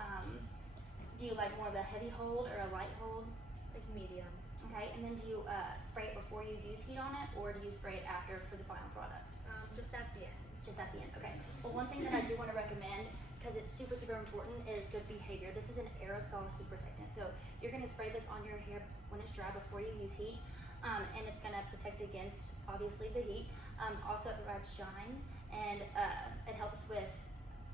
like more of a heavy hold or a light hold? Like medium. Okay, and then do you spray it before you use heat on it, or do you spray it after for the final product? Just at the end. Just at the end. Okay. Well, one thing that I do want to recommend, because it's super, super important, is good behavior. This is an aerosol heat protectant. So you're going to spray this on your hair when it's dry before you use heat. And it's going to protect against, obviously, the heat. Also, it provides shine, and it helps with,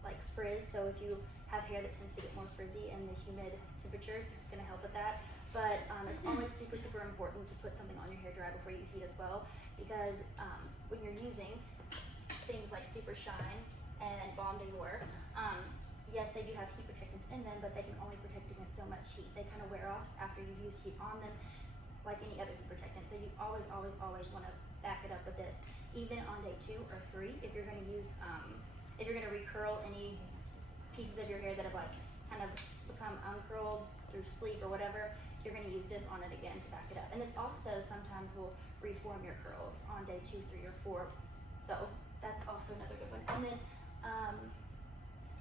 like, frizz. So if you have hair that tends to get more frizzy in the humid temperatures, this is going to help with that. But it's always super, super important to put something on your hair dry before you use heat as well, because when you're using things like Super Shine and Balm Dior, yes, they do have heat protectants in them, but they can only protect against so much heat. They kind of wear off after you've used heat on them, like any other heat protectant. So you always, always, always want to back it up with this, even on day 2 or 3. If you're going to use, if you're going to recurl any pieces of your hair that have like kind of become uncurled through sleep or whatever, you're going to use this on it again to back it up. And this also sometimes will reform your curls on day 2, 3, or 4. So that's also another good one. And then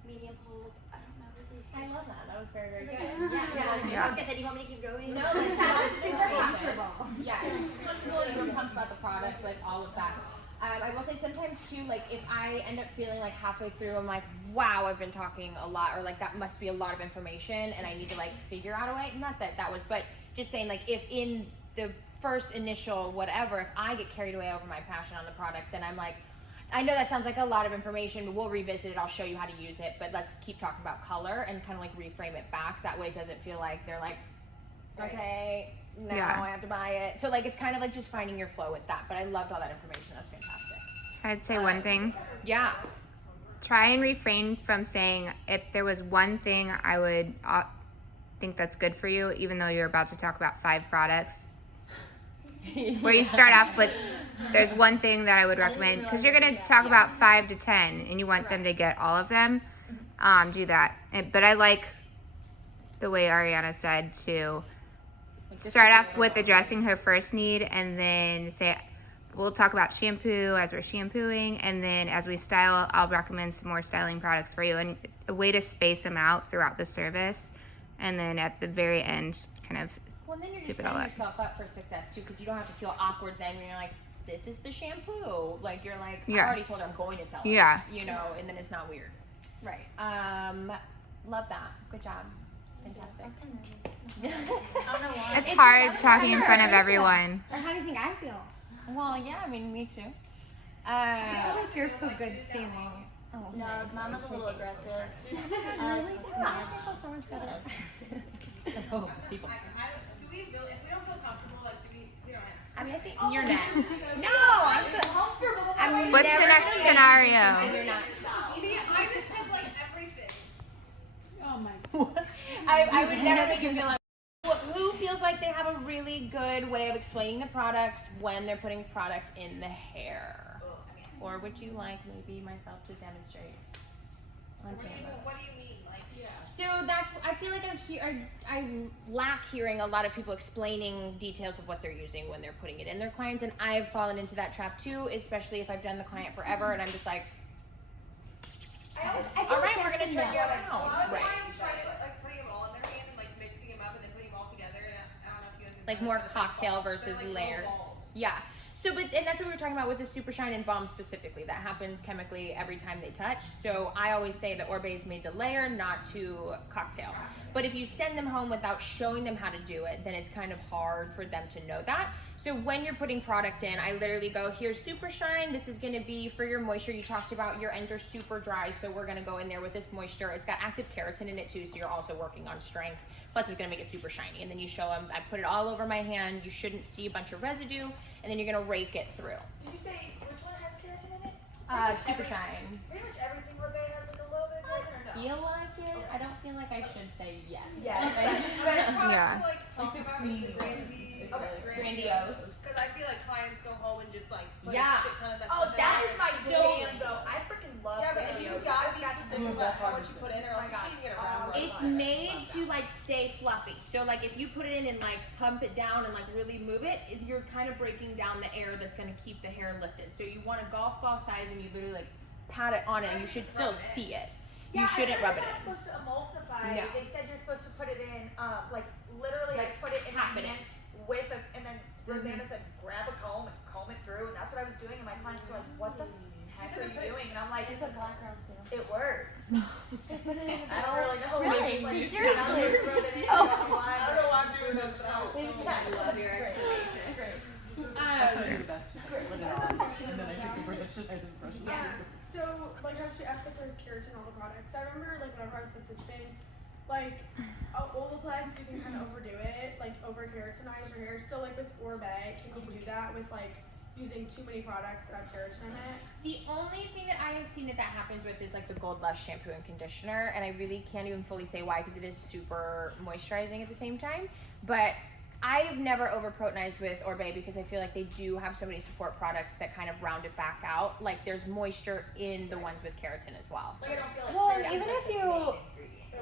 medium hold, I don't know really. I love that. That was very, very good. I was gonna say, do you want me to keep going? No, this sounds super comfortable. Yeah, it's comfortable. You're pumped about the product, like all of that. I will say sometimes too, like if I end up feeling like halfway through, I'm like, wow, I've been talking a lot, or like that must be a lot of information, and I need to like figure out a way. Not that that was, but just saying like if in the first initial whatever, if I get carried away over my passion on the product, then I'm like, I know that sounds like a lot of information, but we'll revisit it. I'll show you how to use it. But let's keep talking about color and kind of like reframe it back. That way it doesn't feel like they're like, okay, now I have to buy it. So like it's kind of like just finding your flow with that. But I loved all that information. That's fantastic. I'd say one thing. Yeah. Try and refrain from saying if there was one thing I would think that's good for you, even though you're about to talk about 5 products. Where you start off with, there's one thing that I would recommend, because you're going to talk about 5 to 10 and you want them to get all of them. Do that. But I like the way Ariana said to start off with addressing her first need and then say, we'll talk about shampoo as we're shampooing, and then as we style, I'll recommend some more styling products for you. And it's a way to space them out throughout the service, and then at the very end, kind of Well, then you're soup just it all setting up. yourself up for success too, because you don't have to feel awkward then when you're like, this is the shampoo. Like you're like, Yeah. I already told her I'm going to tell her. Yeah. You know, and then it's not weird. Right. Love that. Good job. Fantastic. I don't know why. It's hard talking in front of everyone. Or how do you think I feel? Well, yeah, I mean, me too. I feel like you're so good singing. Oh, No, Mama's a little aggressive. Really? I feel so much better. Oh, people. Do we feel, if we don't feel comfortable, like, we don't have. I mean, I think you're next. No, I'm comfortable. I'm What's the never next gonna scenario? You're not. I just have like everything. Oh my. I would never make you feel like. Who feels like they have a really good way of explaining the products when they're putting product in the hair? Or would you like maybe myself to demonstrate on camera? What do you mean? Like, So that's, I feel like I lack hearing a lot of people explaining details of what they're using when they're putting it in their clients, and I've fallen into that trap too, especially if I've done the client forever and I'm just like, all right, we're gonna turn you a around. lot of Right. clients try to put, like, putting them all in their hand and like mixing them up and then putting them all together. And I don't know if you guys have Like done more it, but cocktail balls. versus They're, like, layered. little balls. Yeah. So, but, and that's what we were talking about with the Super Shine and Balm specifically. That happens chemically every time they touch. So I always say that Orbe is made to layer, not to cocktail. But if you send them home without showing them how to do it, then it's kind of hard for them to know that. So when you're putting product in, I literally go, here's Super Shine. This is gonna be for your moisture. You talked about your ends are super dry, so we're gonna go in there with this moisture. It's got active keratin in it too, so you're also working on strength. Plus it's gonna make it super shiny. And then you show them, I put it all over my hand. You shouldn't see a bunch of residue. And then you're gonna rake it through. Did you say which one has keratin in it? Super Shine. Pretty much everything Orbe has like a little bit of keratin or no? Feel like it? I don't feel like I should say yes. Yes. Yeah. Like, talk about is the Grandiose. Because I feel like clients go home and just like put Yeah. a shit ton of that Oh, stuff in that there. is my jam though. I freaking love Yeah, but if you gotta be specific about how much you put in or else you can't get around. It's made to like stay fluffy. So like if you put it in and like pump it down and like really move it, you're kind of breaking down the air that's gonna keep the hair lifted. So you want a golf ball size and you literally like pat it on it and you should still see it. You shouldn't rub it You're in. not supposed to emulsify. No. They said you're supposed to put it in, like literally like put it in tap my it in. hand with a, and then Rosanna said grab a comb and comb it through, and that's what I was doing. And my clients were like, "What the heck are you doing?" And I'm like, It's a black girl still. "It works." I don't really know. Really? Maybe it's like, Seriously? I don't know why I'm doing this, but I was I love your explanation. So, like how she asked if there's keratin in all the products. I remember, like, whenever I was assisting, like, Olaplex, you can kind of overdo it, like, over keratinize your hair. So, like, with Orbe, can you do that with, like, using too many products that have keratin in it? The only thing that I have seen that happens with is like the Gold Lush shampoo and conditioner, and I really can't even fully say why because it is super moisturizing at the same time. But I've never over-proteinized with Orbe because I feel like they do have so many support products that kind of round it back out. Like there's moisture in the ones with keratin as well. Like, I don't feel like Well, keratin's even like if the you- main ingredient.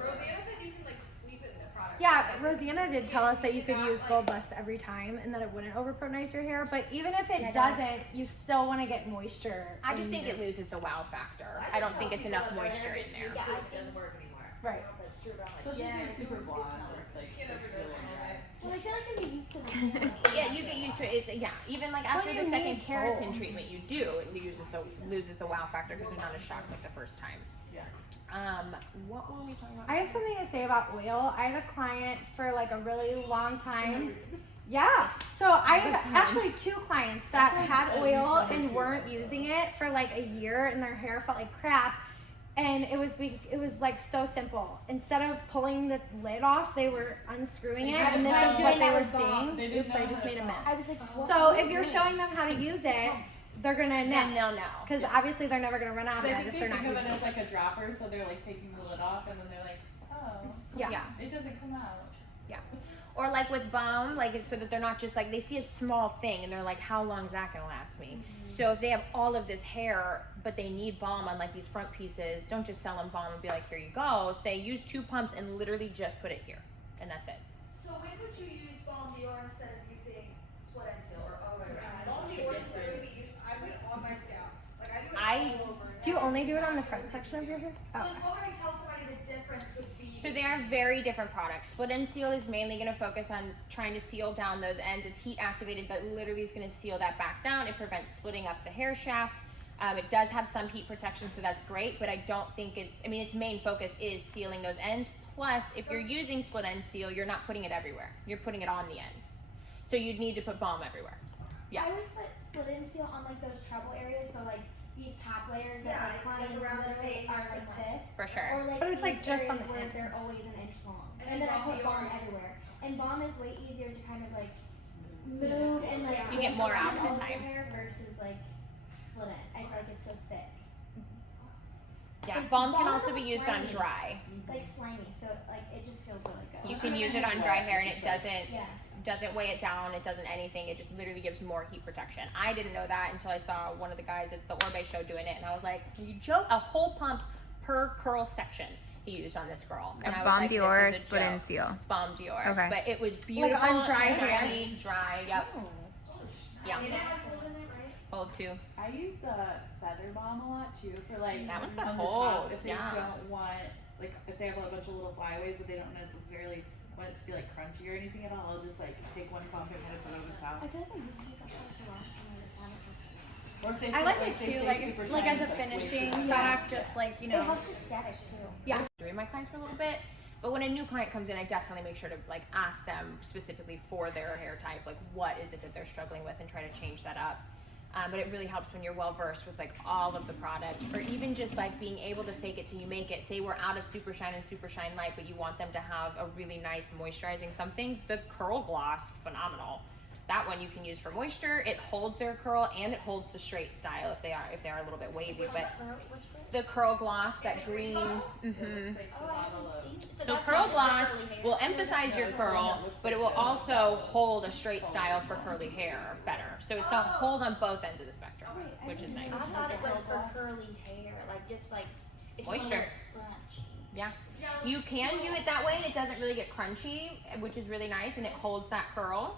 Rosanna said you can like sleep it in the product. Yeah, Rosanna did tell us that you could use Gold Bless every time and that it wouldn't over-protonize your hair. But even if it doesn't, you still want to get moisture. I just in think your- it loses the wow factor. I don't think it's enough moisture in there. Yeah, it doesn't work anymore. Right. That's true, but I'm like, Especially yeah, if you're super blonde, it's like You can't overdose it. Well, I feel like I'm used to that. Yeah, you get used to it. Yeah, even like after you the second need keratin both. treatment, you loses the wow factor because they're not as shocked like the first time. Yeah. What were we talking about? I have something to say about oil. I had a client for like a really long time Yeah. So I have actually 2 clients that had oil and weren't using it for like a year, and their hair felt like crap. And it was like so simple. Instead of pulling the lid off, they were unscrewing it, and this is what they were seeing. Oops, I just made a mess. I was like, So if you're showing them how to use it, they're gonna know. Then they'll know. Because obviously they're never gonna run out of I it think if they they're not think of using it it. as like a dropper, so they're like taking the lid off, and then they're like, oh, Yeah. it doesn't come out. Or like with balm, like it's so that they're not just like, they see a small thing and they're like, how long is that gonna last me? So if they have all of this hair, but they need balm on like these front pieces, don't just sell them balm and be like, here you go. Say use 2 pumps and literally just put it here, and that's it. So when would you use Balm Dior instead of using Split End Seal or oh I would on my scalp. Like I do it I- all over. Do you only do it on the front section of your hair? So Oh. then what would I tell somebody the difference would be? So they are very different products. Split End Seal is mainly going to focus on trying to seal down those ends. It's heat activated, but literally is going to seal that back down. It prevents splitting up the hair shaft. It does have some heat protection, so that's great, but I don't think its main focus is sealing those ends. Plus, if you're using Split End Seal, you're not putting it everywhere. You're putting it on the ends. So you'd need to put balm everywhere. Yeah. I always put Split End Seal on like those trouble areas, so like these top layers that like clients around the literally face are like this. For sure. Or like But it's like these just on areas the where ends. they're always an inch long. And And then I Balm put balm Dior. everywhere. And balm is way easier to kind of like move and like You get more out around of it all of time. your hair versus like split end. I feel like it's so thick. Yeah, Like, balm can balm is also be not used on slimy. dry. Like slimy, so like it just feels really good. You can use it on dry hair and it Yeah. doesn't weigh it down, it doesn't anything, it just literally gives more heat protection. I didn't know that until I saw one of the guys at the Orbe show doing it, and I was like, you joke, a whole pump per curl section he used on this girl. And I was Balm like, this Dior, is a Split End joke. Seal. Balm Dior. Okay. But it was beautiful. on dry hair? shiny, dry, yep. Yeah. And it has hold in it, right? Hold too. I use the feather balm a lot too for like That one's got on the top hold, if they yeah. don't want like if they have a bunch of little flyaways but they don't necessarily want it to be like crunchy or anything at all. I'll just like take one pump and kind of put it over the top. I feel like I used to use that product a lot and I just haven't used it. Or if they I put, like it they too, say like super as shine, a it's, like, way finishing too much. product, just like It helps aesthetic too. Yeah. Doing my clients for a little bit. But when a new client comes in, I definitely make sure to like ask them specifically for their hair type, like what is it that they're struggling with, and try to change that up. But it really helps when you're well versed with like all of the product, or even just like being able to fake it till you make it. Say we're out of Super Shine and Super Shine Light, but you want them to have a really nice moisturizing something. The Curl Gloss, phenomenal. That one you can use for moisture. It holds their curl and it holds the straight style if they are a little bit wavy. But Which one? the Curl Gloss, that green. Oh, I haven't seen. So that's Curl not just for Gloss curly hair. will emphasize your curl, but it will also hold a straight style for curly hair better. So it's gonna hold on both ends of the spectrum, which is nice. I thought it was for curly hair, like just like if you want Moisture. to look scrunchy. Yeah. You can do it that way and it doesn't really get crunchy, which is really nice, and it holds that curl.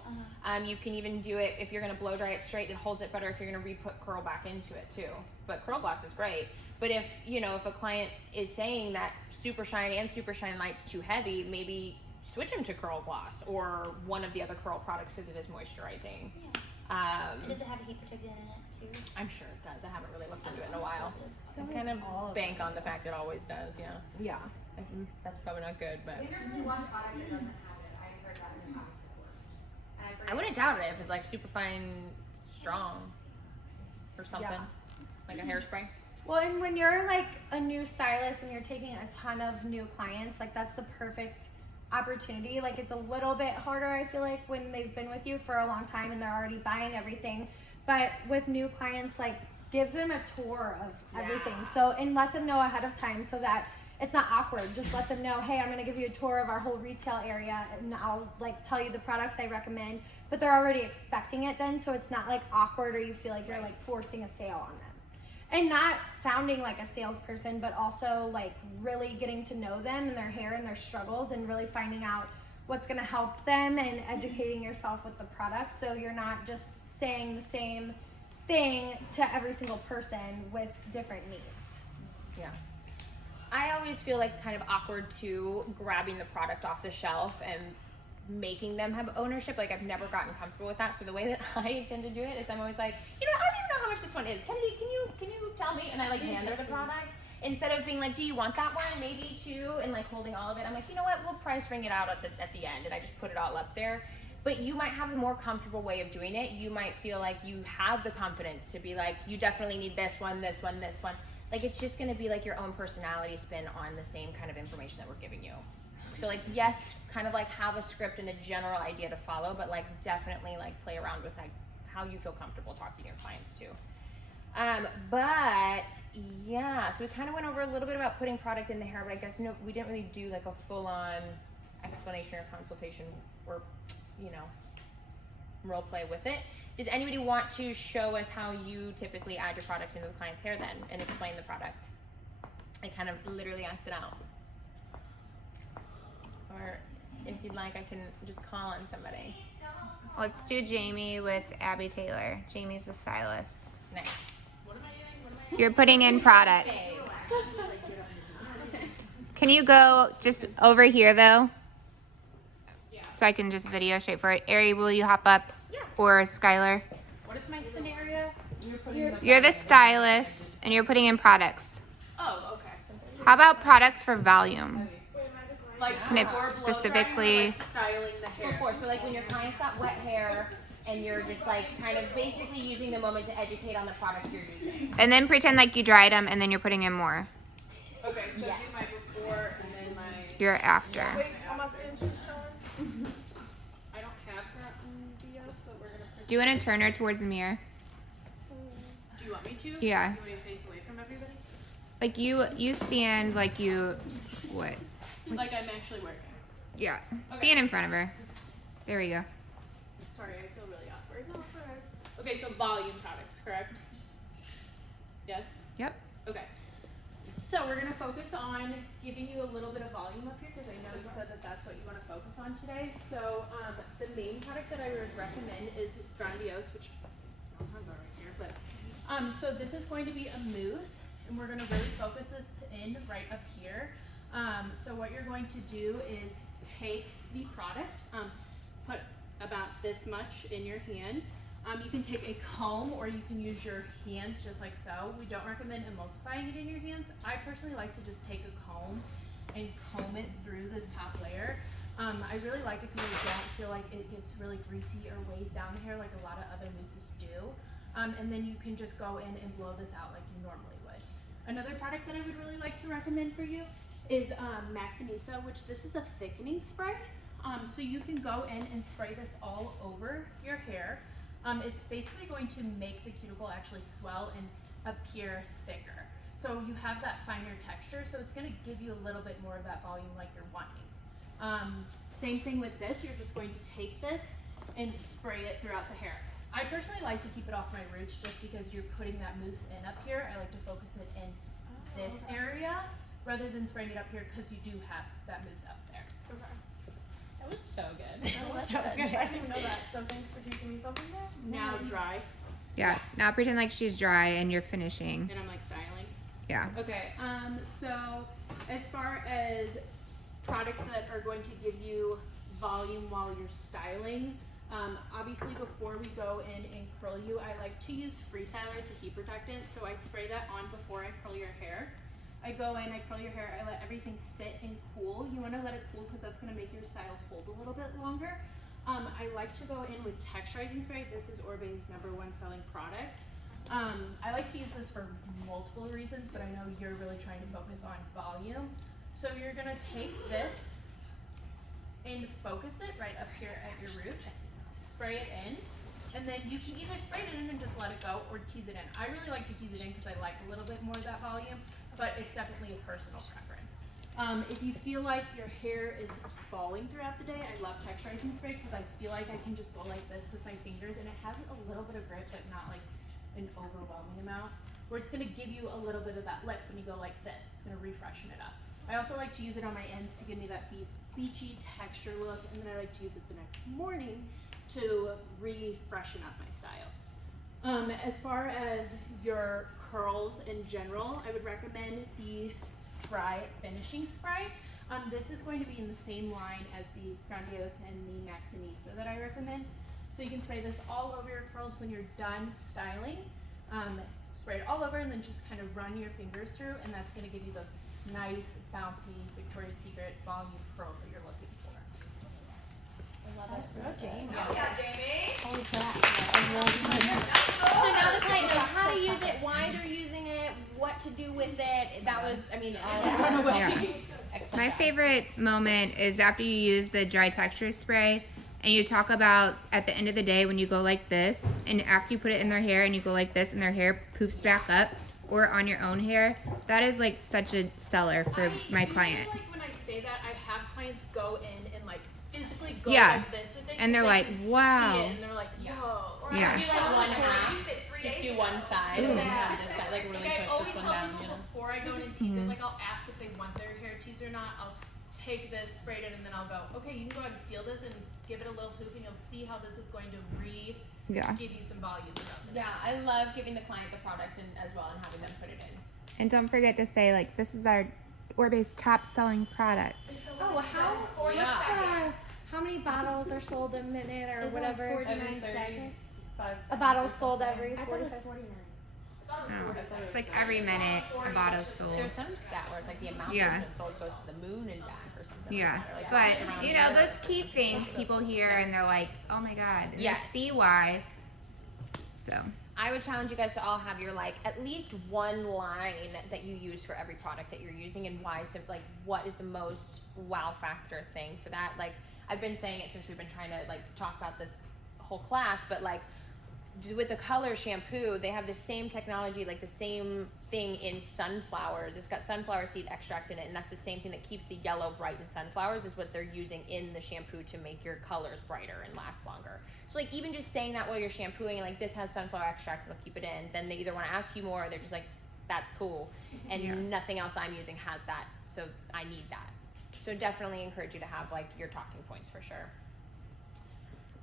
You can even do it if you're gonna blow dry it straight, it holds it better if you're gonna re-put curl back into it too. But Curl Gloss is great. But if a client is saying that Super Shine and Super Shine Light's too heavy, maybe switch them to Curl Gloss or one of the other curl products because it is moisturizing. And does it have a heat protectant in it too? I'm sure it does. I haven't really looked into it in a while. I kind of bank on the fact it always does, yeah. Yeah. I think that's probably not good, but I think there's only one product that doesn't have it. I heard that in the past before. And I wouldn't doubt it if it's like super fine strong or something. Like a hairspray. Well, and when you're like a new stylist and you're taking a ton of new clients, like that's the perfect opportunity. Like it's a little bit harder, I feel like, when they've been with you for a long time and they're already buying everything. But with new clients, like give them a tour of everything. So, and let them know ahead of time so that it's not awkward. Just let them know, hey, I'm gonna give you a tour of our whole retail area and I'll like tell you the products I recommend. But they're already expecting it then, so it's not like awkward or you feel like you're like forcing a sale on them. And not sounding like a salesperson, but also like really getting to know them and their hair and their struggles and really finding out what's gonna help them and educating yourself with the products so you're not just saying the same thing to every single person with different needs. Yeah. I always feel like kind of awkward too, grabbing the product off the shelf and making them have ownership. Like I've never gotten comfortable with that. So the way that I tend to do it is I'm always like, I don't even know how much this one is. Kennedy, can you tell me? And I like hand her the product instead of being like, do you want that one? Maybe two, and like holding all of it. I'm like, you know what? We'll price ring it out at the end, and I just put it all up there. but you might have a more comfortable way of doing it. You might feel like you have the confidence to be like, you definitely need this one, this one, this one. Like, it's just gonna be like your own personality spin on the same kind of information that we're giving you. So like, yes, kind of like have a script and a general idea to follow, but like definitely like play around with like how you feel comfortable talking to your clients too. But yeah, so we kind of went over a little bit about putting product in the hair, but I guess no, we didn't really do like a full-on explanation or consultation or, you know, role play with it. Does anybody want to show us how you typically add your products into the client's hair then and explain the product? I kind of literally act it out. Or if you'd like, I can just call on somebody. Let's do Jamie with Abby Taylor. Jamie's the stylist. Nice. You're putting in products. Can you go just over here though? So I can just video straight for it. Ari, will you hop up? Yeah. Or Skylar? What is my scenario? You're the stylist and you're putting in products. Oh, okay. How about products for volume? Like Can it before blow specifically- drying or, like, styling the hair. Before, so like when your client's got wet hair and you're just like kind of basically using the moment to educate on the products you're using. And then pretend like you dried them and then you're putting in more. Okay, so Yeah. do my before and then my. You're after. Wait, almost didn't Sean? I don't have that in videos, but we're gonna. Do you want to turn her towards the mirror? Do you want me to? Yeah. You want me to face away from everybody? Like you stand like you, what? Like I'm actually working. Yeah. Stand in front of her. There we go. Sorry, I feel really awkward. No, it's alright. Okay, so volume products, correct? Yes? Yep. Okay. So we're gonna focus on giving you a little bit of volume up here because I know you said that that's what you want to focus on today. So the main product that I would recommend is Grandiose, which I don't have that right here, but so this is going to be a mousse, and we're gonna really focus this in right up here. So what you're going to do is take the product, put about this much in your hand. You can take a comb or you can use your hands just like so. We don't recommend emulsifying it in your hands. I personally like to just take a comb and comb it through this top layer. I really like it because I don't feel like it gets really greasy or weighs down the hair like a lot of other mousses do. And then you can just go in and blow this out like you normally would. Another product that I would really like to recommend for you is Maxinisa, which this is a thickening spray. So you can go in and spray this all over your hair. It's basically going to make the cuticle actually swell and appear thicker. So you have that finer texture, so it's going to give you a little bit more of that volume like you're wanting. Same thing with this, you're just going to take this and spray it throughout the hair. I personally like to keep it off my roots just because you're putting that mousse in up here. I like to focus it in this area rather than spraying it up here because you do have that mousse up there. Okay. That was so good. That was So good. good. I didn't even know that, so thanks for teaching me something there. Now dry, Yeah. Now pretend like she's dry and you're finishing. and I'm like styling. Yeah. Okay, so as far as products that are going to give you volume while you're styling, obviously before we go in and curl you, I like to use Freestyler. It's a heat protectant, so I spray that on before I curl your hair. I go in, I curl your hair, I let everything sit and cool. You want to let it cool because that's going to make your style hold a little bit longer. I like to go in with texturizing spray. This is Orbe's #1 selling product. I like to use this for multiple reasons, but I know you're really trying to focus on volume. So you're gonna take this and focus it right up here at your roots, spray it in, and then you can either spray it in and just let it go or tease it in. I really like to tease it in because I like a little bit more of that volume, but it's definitely a personal preference. If you feel like your hair is falling throughout the day, I love texturizing spray because I feel like I can just go like this with my fingers and it has a little bit of grip, but not like an overwhelming amount, where it's going to give you a little bit of that lift when you go like this. It's going to refreshen it up. I also like to use it on my ends to give me that beachy texture look, and then I like to use it the next morning to refreshen up my style. As far as your curls in general, I would recommend the Dry Finishing Spray. This is going to be in the same line as the Grandiose and the Maxinisa that I recommend. So you can spray this all over your curls when you're done styling. Spray it all over and then just kind of run your fingers through, and that's going to give you those nice, bouncy Victoria's Secret volume curls that you're looking for. Jamie. Yeah, Jamie. Holy crap. So now the client knows how to use it, why they're using it, what to do with it. That was, I mean, run away. Yeah. My favorite moment is after you use the dry texture spray and you talk about at the end of the day when you go like this, and after you put it in their hair and you go like this and their hair poofs back up, or on your own hair, that is like such a seller for my client. Like when I say that, I have clients go in and like physically go Yeah. like this with it, And they're like, can wow. see it, and they're like, whoa. Or Yeah. do like one half, Used it 3 just days do ago. one side and then have this side, like really I push always this one tell down, people you know? before I go in and tease it, like I'll ask if they want their hair teased or not. I'll take this, spray it in, and then I'll go, okay, you can go ahead and feel this and give it a little poof, and you'll see how this is going to give you some volume throughout the day. Yeah, I love giving the client the product and as well and having them put it in. And don't forget to say like, this is our Orbe's top selling product. Oh, how many bottles are sold a minute or Is it whatever? like 49 Every 30 seconds? A bottle sold every I thought it was 45. 49. Oh, it's like every minute a bottle's sold. There's some stat where it's like the amount Yeah. that's been sold goes to the moon and back or something. Yeah, like that, or like but bounced around you the know earth. those key things people hear and they're like, "Oh my god!" And Yes. they see why. So I would challenge you guys to all have your like at least one line that you use for every product that you're using, and why is the like what is the most wow factor thing for that. Like I've been saying it since we've been trying to like talk about this whole class, but like with the color shampoo, they have the same technology, like the same thing in sunflowers. It's got sunflower seed extract in it, and that's the same thing that keeps the yellow bright in sunflowers is what they're using in the shampoo to make your colors brighter and last longer. So like even just saying that while you're shampooing, like this has sunflower extract, it'll keep it in, then they either want to ask you more or they're just like, that's cool. And nothing else I'm using has that, so I need that. So definitely encourage you to have like your talking points for sure.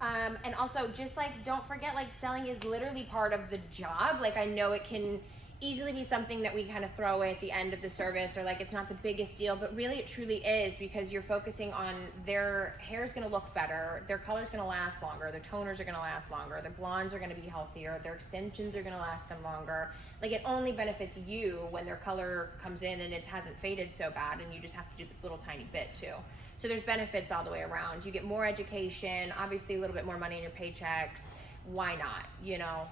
And also just like, don't forget, like selling is literally part of the job. Like I know it can easily be something that we kind of throw away at the end of the service, or like it's not the biggest deal, but really it truly is, because you're focusing on their hair is going to look better, their color is going to last longer, their toners are going to last longer, their blondes are going to be healthier, their extensions are going to last them longer. Like it only benefits you when their color comes in and it hasn't faded so bad, and you just have to do this little tiny bit too. So there's benefits all the way around. You get more education, obviously a little bit more money in your paychecks. Why not, you know?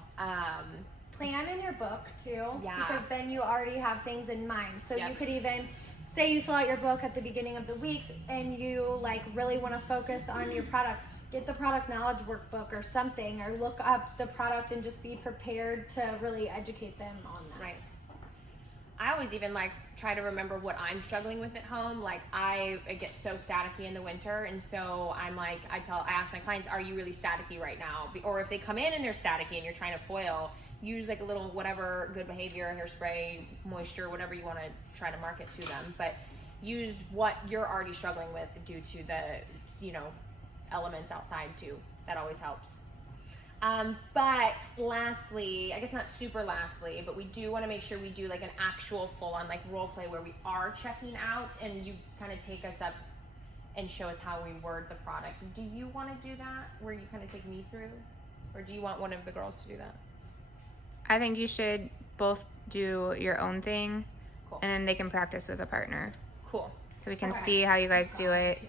Plan in your book too, Yeah. because then you already have things in mind. So Yep. you could even say you fill out your book at the beginning of the week and you like really want to focus on your products. Get the product knowledge workbook or something, or look up the product and just be prepared to really educate them on that. Right. I always even like try to remember what I'm struggling with at home. Like I get so staticky in the winter, and so I'm like, I ask my clients, are you really staticky right now? Or if they come in and they're staticky and you're trying to foil, use like a little whatever good behavior, hairspray, moisture, whatever you want to try to market to them. But use what you're already struggling with due to the, you know, elements outside too. That always helps. But lastly, I guess not super lastly, but we do want to make sure we do like an actual full-on like role play where we are checking out and you kind of take us up and show us how we word the product. Do you want to do that where you kind of take me through, or do you want one of the girls to do that? I think you should both do your own thing, Cool. and then they can practice with a partner. Cool. So we can Okay. see how you guys do it,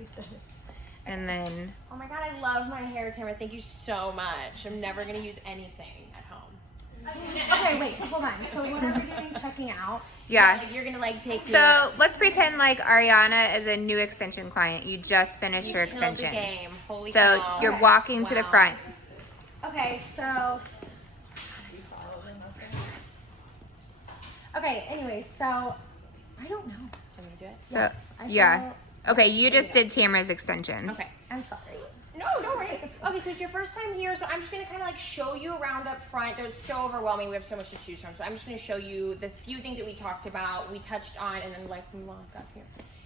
and then Oh my god, I love my hair, Tamara. Thank you so much. I'm never gonna use anything at home. Okay, wait, hold on. So what are we doing checking out? yeah. Like, you're gonna like take So let's pretend like Ariana is a new extension client. You just finished your killed the extensions. game. Holy So cow. you're walking to the Wow. front. Okay, so. Okay, anyway, so I don't know. Can we do it? So Yes, I yeah. feel- Okay, you just did Tamara's extensions. Okay. I'm sorry. No, don't worry. Okay, so it's your first time here, so I'm just gonna kind of like show you around up front. It was so overwhelming. We have so much to choose from, so I'm just gonna show you the few things that we talked about, we touched on, and then like we walk up here,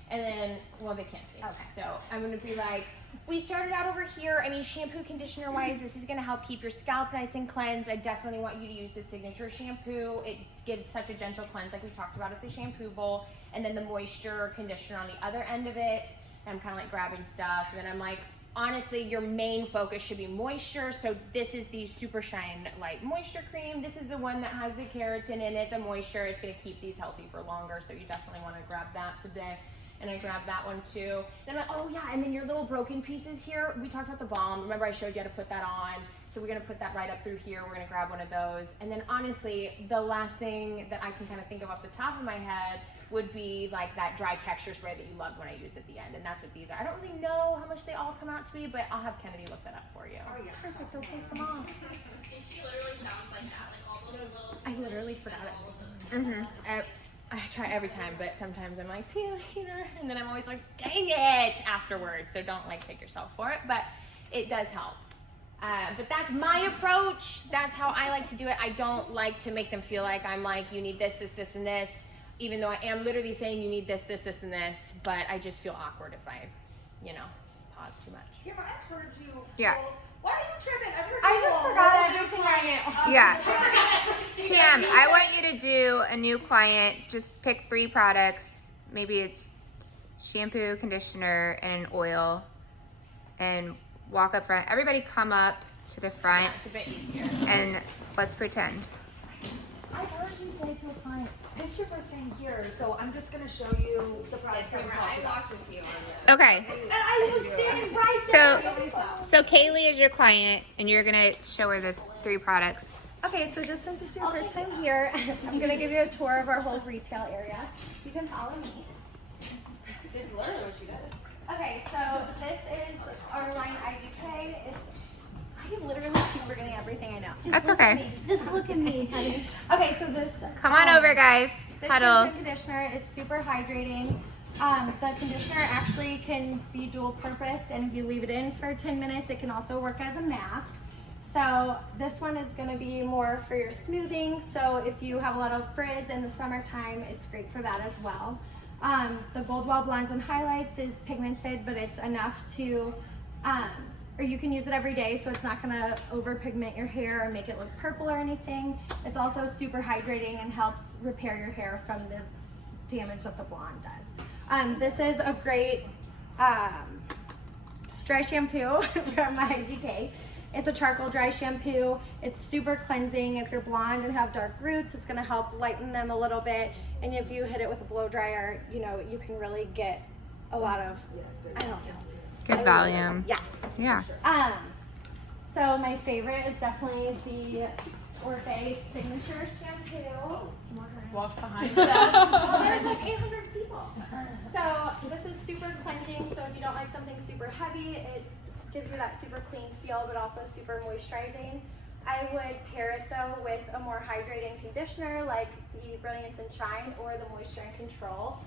and then well they can't see. Okay. So I'm gonna be like, we started out over here. I mean, shampoo, conditioner wise, this is gonna help keep your scalp nice and cleansed. I definitely want you to use the signature shampoo. It gives such a gentle cleanse, like we talked about at the shampoo bowl, and then the moisture conditioner on the other end of it. And I'm kind of like grabbing stuff, and then I'm like, honestly, your main focus should be moisture. So this is the Super Shine Light Moisture Cream. This is the one that has the keratin in it, the moisture. It's gonna keep these healthy for longer, so you definitely wanna grab that today. and I grabbed that one too. Then I'm like, oh yeah, and then your little broken pieces here, we talked about the balm. Remember I showed you how to put that on? So we're gonna put that right up through here. We're gonna grab one of those. And then honestly, the last thing that I can kind of think of off the top of my head would be like that dry texture spray that you loved when I used at the end. And that's what these are. I don't really know how much they all come out to be, but I'll have Kennedy look that up for you. Oh yeah. Perfect, they'll take them off. She literally sounds like that, like all those little. I literally forgot it. I try every time, but sometimes I'm like, see you later. And then I'm always like, dang it, afterwards. So don't like take yourself for it, but it does help. But that's my approach. That's how I like to do it. I don't like to make them feel like I'm like, you need this, this, this, and this, even though I am literally saying you need this, this, this, and this, but I just feel awkward if I, pause too much. Tamara, I've heard you. Yeah. Well, why are you tripping? I've heard I you just go, forgot "Oh, everything new I client." Yeah. Tam, I want you to do a new client. Just pick 3 products. Maybe it's shampoo, conditioner, and an oil. And walk up front. Everybody come up to the front. It's a bit easier. And let's pretend. I've heard you say to a client, this is your first time here, so I'm just going to show you the products I'm I talking about. walked with you on the. Okay. And I was standing right there. So Kaylee is your client, and you're gonna show her the 3 products. Okay, so just since it's your first time here, I'm gonna give you a tour of our whole retail area. You can follow me. This is literally what she does. Okay, so this is our line IGK. I literally keep forgetting everything I know. That's okay. Just look at me, honey. Okay, so this. Come on over, guys. This Huddle. shampoo and conditioner is super hydrating. The conditioner actually can be dual purpose, and if you leave it in for 10 minutes, it can also work as a mask. So this one is going to be more for your smoothing. So if you have a lot of frizz in the summertime, it's great for that as well. The Gold Wall Blondes and Highlights is pigmented, but it's enough to, or you can use it every day, so it's not going to over pigment your hair or make it look purple or anything. It's also super hydrating and helps repair your hair from the damage that the blonde does. This is a great dry shampoo from my IGK. It's a charcoal dry shampoo. It's super cleansing. If you're blonde and have dark roots, it's gonna help lighten them a little bit. And if you hit it with a blow dryer, you can really get a lot of, I don't know. Good volume. Yes. Yeah. So my favorite is definitely the Orbe Signature Shampoo. Walk behind Well, there's like 800 people. So this is super cleansing. So if you don't like something super heavy, it gives you that super clean feel, but also super moisturizing. I would pair it though with a more hydrating conditioner like the Brilliance and Shine or the Moisture and Control.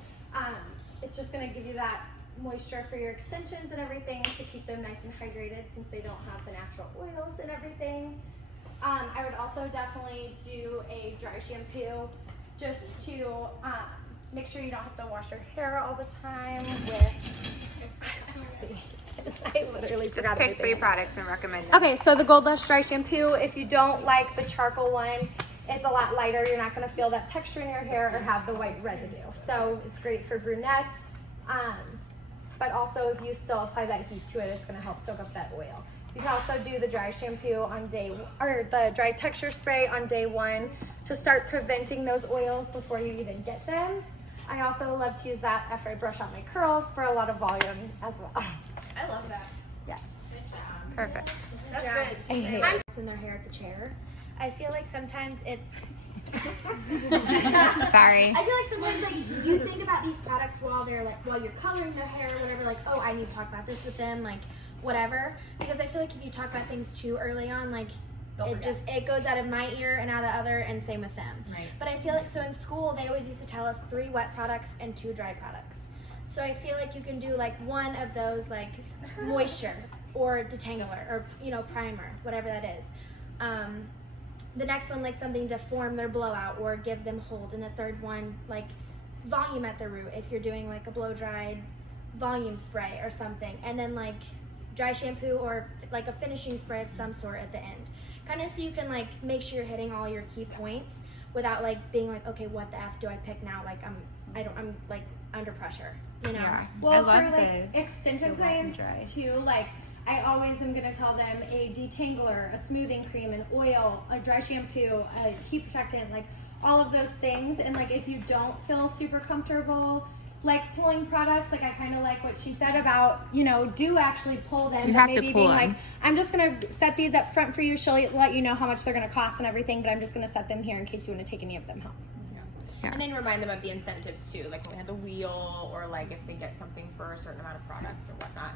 It's just gonna give you that moisture for your extensions and everything to keep them nice and hydrated since they don't have the natural oils and everything. I would also definitely do a dry shampoo just to make sure you don't have to wash your hair all the time with I literally Just forgot pick everything. 3 products and recommend them. Okay, so the Gold Lush Dry Shampoo, if you don't like the charcoal one, it's a lot lighter. You're not gonna feel that texture in your hair or have the white residue. So it's great for brunettes, but also if you still apply that heat to it, it's gonna help soak up that oil. You can also do the dry shampoo on or the dry texture spray on day 1 to start preventing those oils before you even get them. I also love to use that after I brush out my curls for a lot of volume as well. I love that. Yes. Perfect. That's Yeah. good. I hate I'm in their hair at the chair. I feel like sometimes it's. Sorry. I feel like sometimes like you think about these products while you're coloring their hair or whatever, like, oh, I need to talk about this with them, like whatever. Because I feel like if you talk about things too early on, like it goes out of my ear and out of the other, and same with them. Right. But I feel like so in school they always used to tell us 3 wet products and 2 dry products. So I feel like you can do like one of those, like moisture or detangler or primer, whatever that is. The next one, like something to form their blowout or give them hold, and the third one, like volume at the root if you're doing like a blow dried volume spray or something, and then like dry shampoo or like a finishing spray of some sort at the end. Kind of so you can like make sure you're hitting all your key points without like being like, okay, what the F do I pick now? Like I'm like under pressure, Yeah. Well, I love for like extension the wet and clients dry. too, like I always am gonna tell them a detangler, a smoothing cream, an oil, a dry shampoo, a heat protectant, like all of those things. And like if you don't feel super comfortable like pulling products, like I kind of like what she said about, you know, do actually pull them. You but have to maybe pull being them. like, I'm just gonna set these up front for you. She'll let you know how much they're gonna cost and everything, but I'm just gonna set them here in case you want to take any of them home. Yeah. And then remind them of the incentives too, like when we had the wheel, or like if they get something for a certain amount of products or whatnot.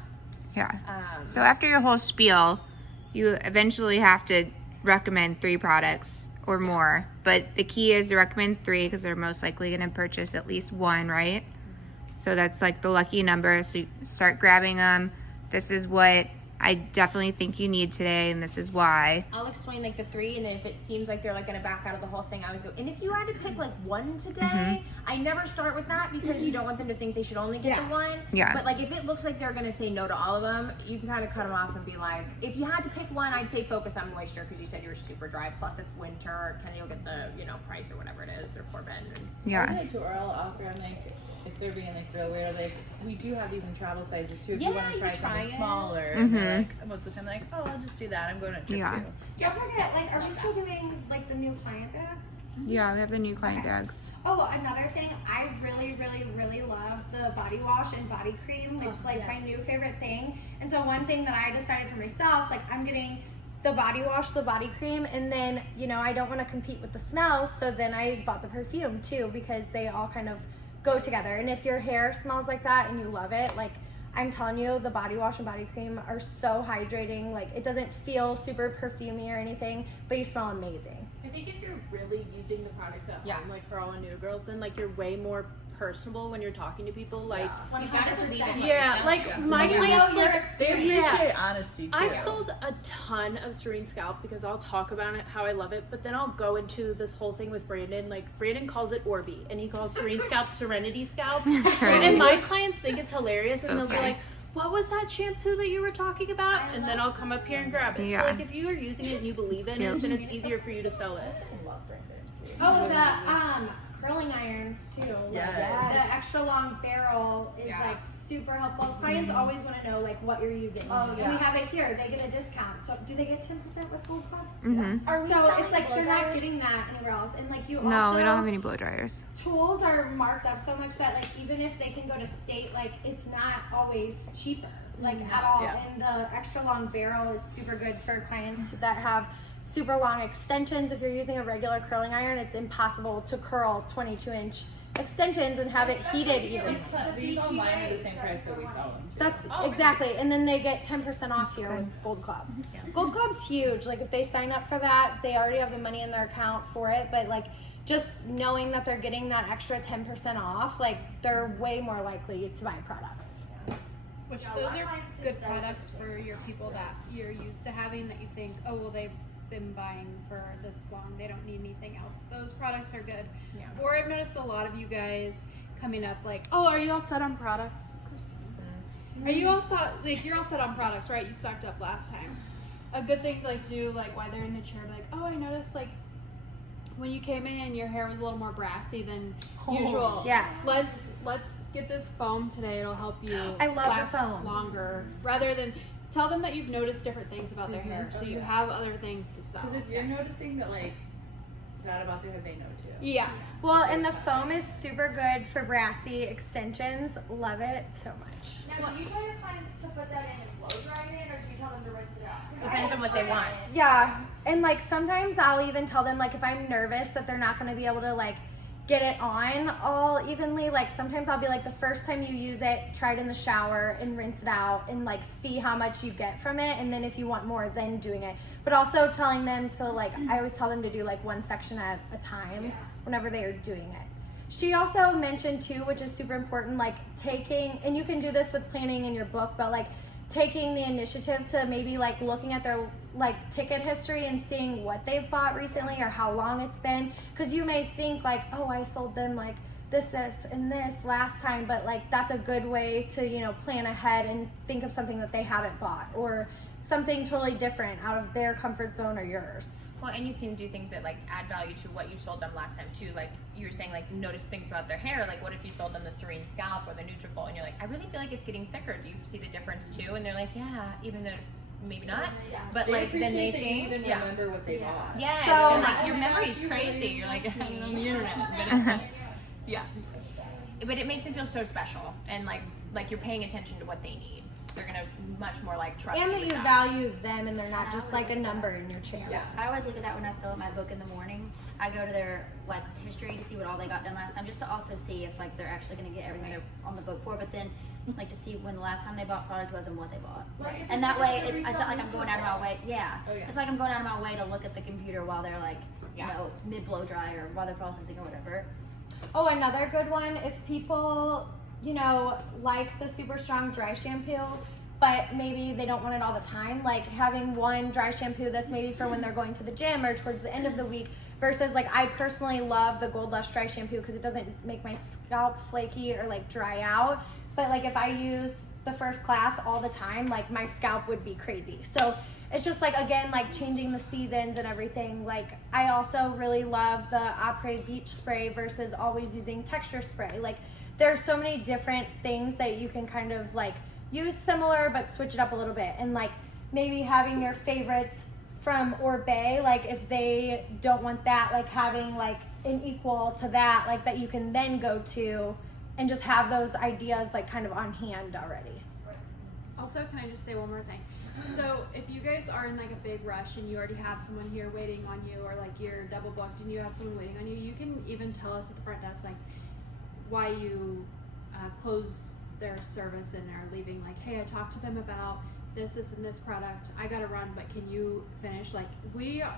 Yeah. So after your whole spiel, you eventually have to recommend 3 products or more. But the key is to recommend 3 because they're most likely going to purchase at least 1, right? So that's like the lucky number. So you start grabbing them. This is what I definitely think you need today, and this is why. I'll explain like the 3, and then if it seems like they're like gonna back out of the whole thing, I always go, and if you had to pick like 1 today, Mhm. I never start with that because you don't want them to think they should only get the 1. Yeah. But like if it looks like they're gonna say no to all of them, you can kind of cut them off and be like, if you had to pick 1, I'd say focus on moisture because you said you were super dry. Plus it's winter. Kenny will get the price or whatever it is, or Corbin. And Yeah. I to Earl offer, I'm like, if they're being like real weird, like we do have these in travel sizes too. If Yeah, you want to you try could try something it. smaller, and they're Mhm. like most of the time they're like, oh, I'll just do that. I'm going on a trip Yeah. too. Don't forget, like, are we still doing like the new client bags? Yeah, we have the new client bags. Oh, another thing, I really, really, really love the body wash and body cream. It's like my new favorite thing. And so one thing that I decided for myself, like I'm getting the body wash, the body cream, and then, you know, I don't want to compete with the smells, so then I bought the perfume too because they all kind of go together. And if your hair smells like that and you love it, like I'm telling you, the body wash and body cream are so hydrating. Like it doesn't feel super perfumey or anything, but you smell amazing. I think if you're really using the products at home, like for all new girls, then like you're way more personable when you're talking to people. Like you gotta believe in yeah, like my Yeah. clients, like They appreciate yes. honesty too. I've sold a ton of Serene Scalp because I'll talk about it, how I love it, but then I'll go into this whole thing with Brandon. Like Brandon calls it Orbi, and he calls Serene Scalp Serenity Scalp. That's right. And my clients think it's hilarious, and So they'll be funny. like, "What was that shampoo that you were talking about?" And then I'll come up here and grab it. Yeah. So like if you are using it and you believe in cute. it, then it's easier for you to sell it. Oh, the curling irons too. Like, Yes. the extra long barrel is like super helpful. Clients always want to know like what you're using. Oh, And we have it here. They get a discount. So do they get 10% with Gold Club? Mm-hmm. Are we So selling it's like blow they're not dryers? getting that anywhere else. And like you No, also we don't have any blow dryers. tools are marked up so much that like even if they can go to state, like it's not always cheaper like at all. Yeah. And the extra long barrel is super good for clients that have super long extensions. If you're using a regular curling iron, it's impossible to curl 22-inch extensions and have it heated even. These online are the same price that we sell them. Too. That's exactly, and then they get 10% off here with Gold Club. Gold Club's huge. Like if they sign up for that, they already have the money in their account for it. But like just knowing that they're getting that extra 10% off, like they're way more likely to buy products. Which those are good products for your people that you're used to having that you think, oh well, they've been buying for this long, they don't need anything else. Those products are good. Yeah. Or I've noticed a lot of you guys coming up like, oh, are you all set on products? Are you all set? Like you're all set on products, right? You stocked up last time. A good thing to like do, like while they're in the chair, be like, oh, I noticed like when you came in, your hair was a little more brassy than usual. Yes. Let's get this foam today. It'll help you I love the last foam. longer. Rather than tell them that you've noticed different things about their hair, so you have other things to sell. Because if you're noticing that like that about their hair, they know too. Yeah. Well, and the foam is super good for brassy extensions. Love it so much. Now, do you tell your clients to put that in and blow dry it, or do you tell them to rinse it out? depends on what they want. Yeah, and like sometimes I'll even tell them like if I'm nervous that they're not going to be able to like get it on all evenly, like sometimes I'll be like the first time you use it, try it in the shower and rinse it out and like see how much you get from it, and then if you want more, then doing it. But also telling them to like, I always tell them to do like one section at a time whenever they are doing it. She also mentioned too, which is super important, like taking, and you can do this with planning in your book, but like taking the initiative to maybe like looking at their like ticket history and seeing what they've bought recently or how long it's been, because you may think like, oh, I sold them like this and this last time, but like that's a good way to, you know, plan ahead and think of something that they haven't bought or something totally different out of their comfort zone or yours. Well, and you can do things that like add value to what you sold them last time too. Like you were saying, like notice things about their hair. Like what if you sold them the Serene Scalp or the Nutrafol, and you're like, I really feel like it's getting thicker. Do you see the difference too? And they're like, yeah, even though maybe not. But They like then they appreciate that you think, even remember what they bought. Yes, So- and like your memory's crazy. You're like, I don't know the internet, but it's like, yeah. but it makes them feel so special and like you're paying attention to what they need. They're gonna much more like trust And you that with you value them and they're not just like a number in your chair. Yeah. I always look at that when I fill out my book in the morning. I go to their like history to see what all they got done last time, just to also see if like they're actually going to get everything they're on the book for. But then like to see when the last time they bought product was and what they bought. Right. And that way, it's not like I'm going out of my way. Yeah. Oh, yeah. It's like I'm going out of my way to look at the computer while they're like, you know, mid blow dry or while they're processing or whatever. Oh, another good one, if people, you know, like the Super Strong dry shampoo, but maybe they don't want it all the time, like having one dry shampoo that's maybe for when they're going to the gym or towards the end of the week, versus like I personally love the Gold Lush dry shampoo because it doesn't make my scalp flaky or like dry out. But like if I use the First Class all the time, like my scalp would be crazy. So it's just like, again, like changing the seasons and everything. Like I also really love the Après Beach Spray versus always using texture spray. Like there's so many different things that you can kind of like use similar but switch it up a little bit. And like maybe having your favorites from Oribe, like if they don't want that, like having like an equal to that, like that you can then go to and just have those ideas like kind of on hand already. Also, can I just say one more thing? So if you guys are in like a big rush and you already have someone here waiting on you, or like you're double booked and you have someone waiting on you, you can even tell us at the front desk like why you close their service and are leaving. Like, hey, I talked to them about this and this product. I gotta run, but can you finish? Like we have,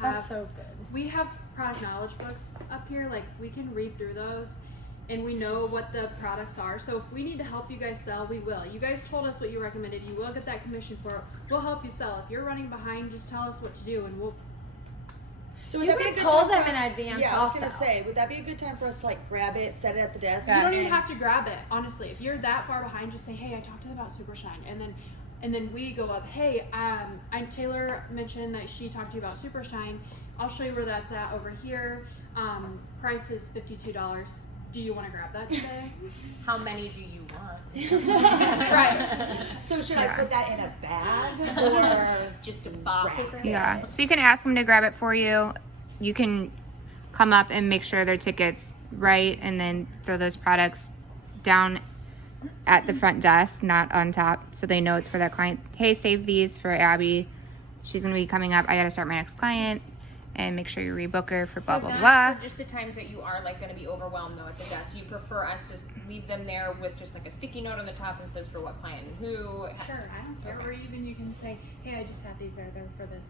That's so good. we have product knowledge books up here. Like we can read through those. And we know what the products are. So if we need to help you guys sell, we will. You guys told us what you recommended. You will get that commission for it. We'll help you sell. If you're running behind, just tell us what to do and we'll. So You can call them in advance. Yeah, I was also. gonna say, would that be a good time for us to like grab it, set it at the desk? You don't even have to grab it, honestly. If you're that far behind, just say, hey, I talked to them about Super Shine. And then we go up, hey, Taylor mentioned that she talked to you about Super Shine. I'll show you where that's at over here. Price is $52. Do you want to grab that today? How many do you want? Right. So should I put that in a bag or Just a box. Yeah. So you can ask them to grab it for you. You can come up and make sure their ticket's right, and then throw those products down at the front desk, not on top, so they know it's for that client. Hey, save these for Abby. She's gonna be coming up. I gotta start my next client. And make sure you rebook her for blah, So blah, not blah. for just the times that you are like going to be overwhelmed though at the desk. You prefer us to leave them there with just like a sticky note on the top and says for what client and who. Sure, I don't care. Or even you can say, hey, I just had these. They're for this.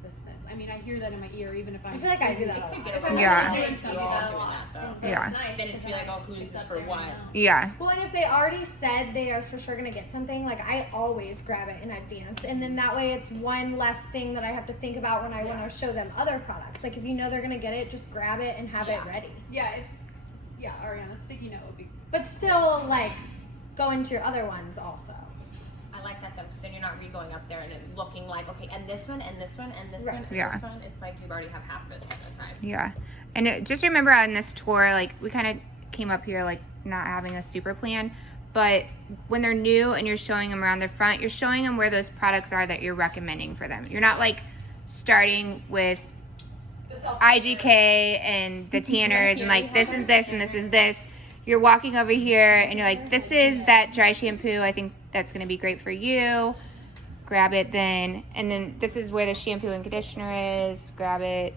I mean, I hear that in my ear, even if I'm. I feel like I do that a Could lot. get a Yeah. You all doing that though. Yeah. Then it's be like, oh, who's this for what? Yeah. Well, and if they already said they are for sure gonna get something, like I always grab it in advance, and then that way it's one less thing that I have to think about when I want to show them other products. Like if you know they're gonna get it, just grab it and have it ready. Yeah, Ariana, sticky note would be. But still, like go into your other ones also. I like that though, because then you're not re-going up there and it looking like, okay, and this one, and this one, and this Right. one, and Yeah. this one. It's like you already have half of it set aside. Yeah. And just remember on this tour, like we kind of came up here like not having a super plan, but when they're new and you're showing them around the front, you're showing them where those products are that you're recommending for them. You're not like starting with IGK and the tanners and like this is this and this is this. You're walking over here and you're like, this is that dry shampoo. I think that's going to be great for you. Grab it then. And then this is where the shampoo and conditioner is. Grab it,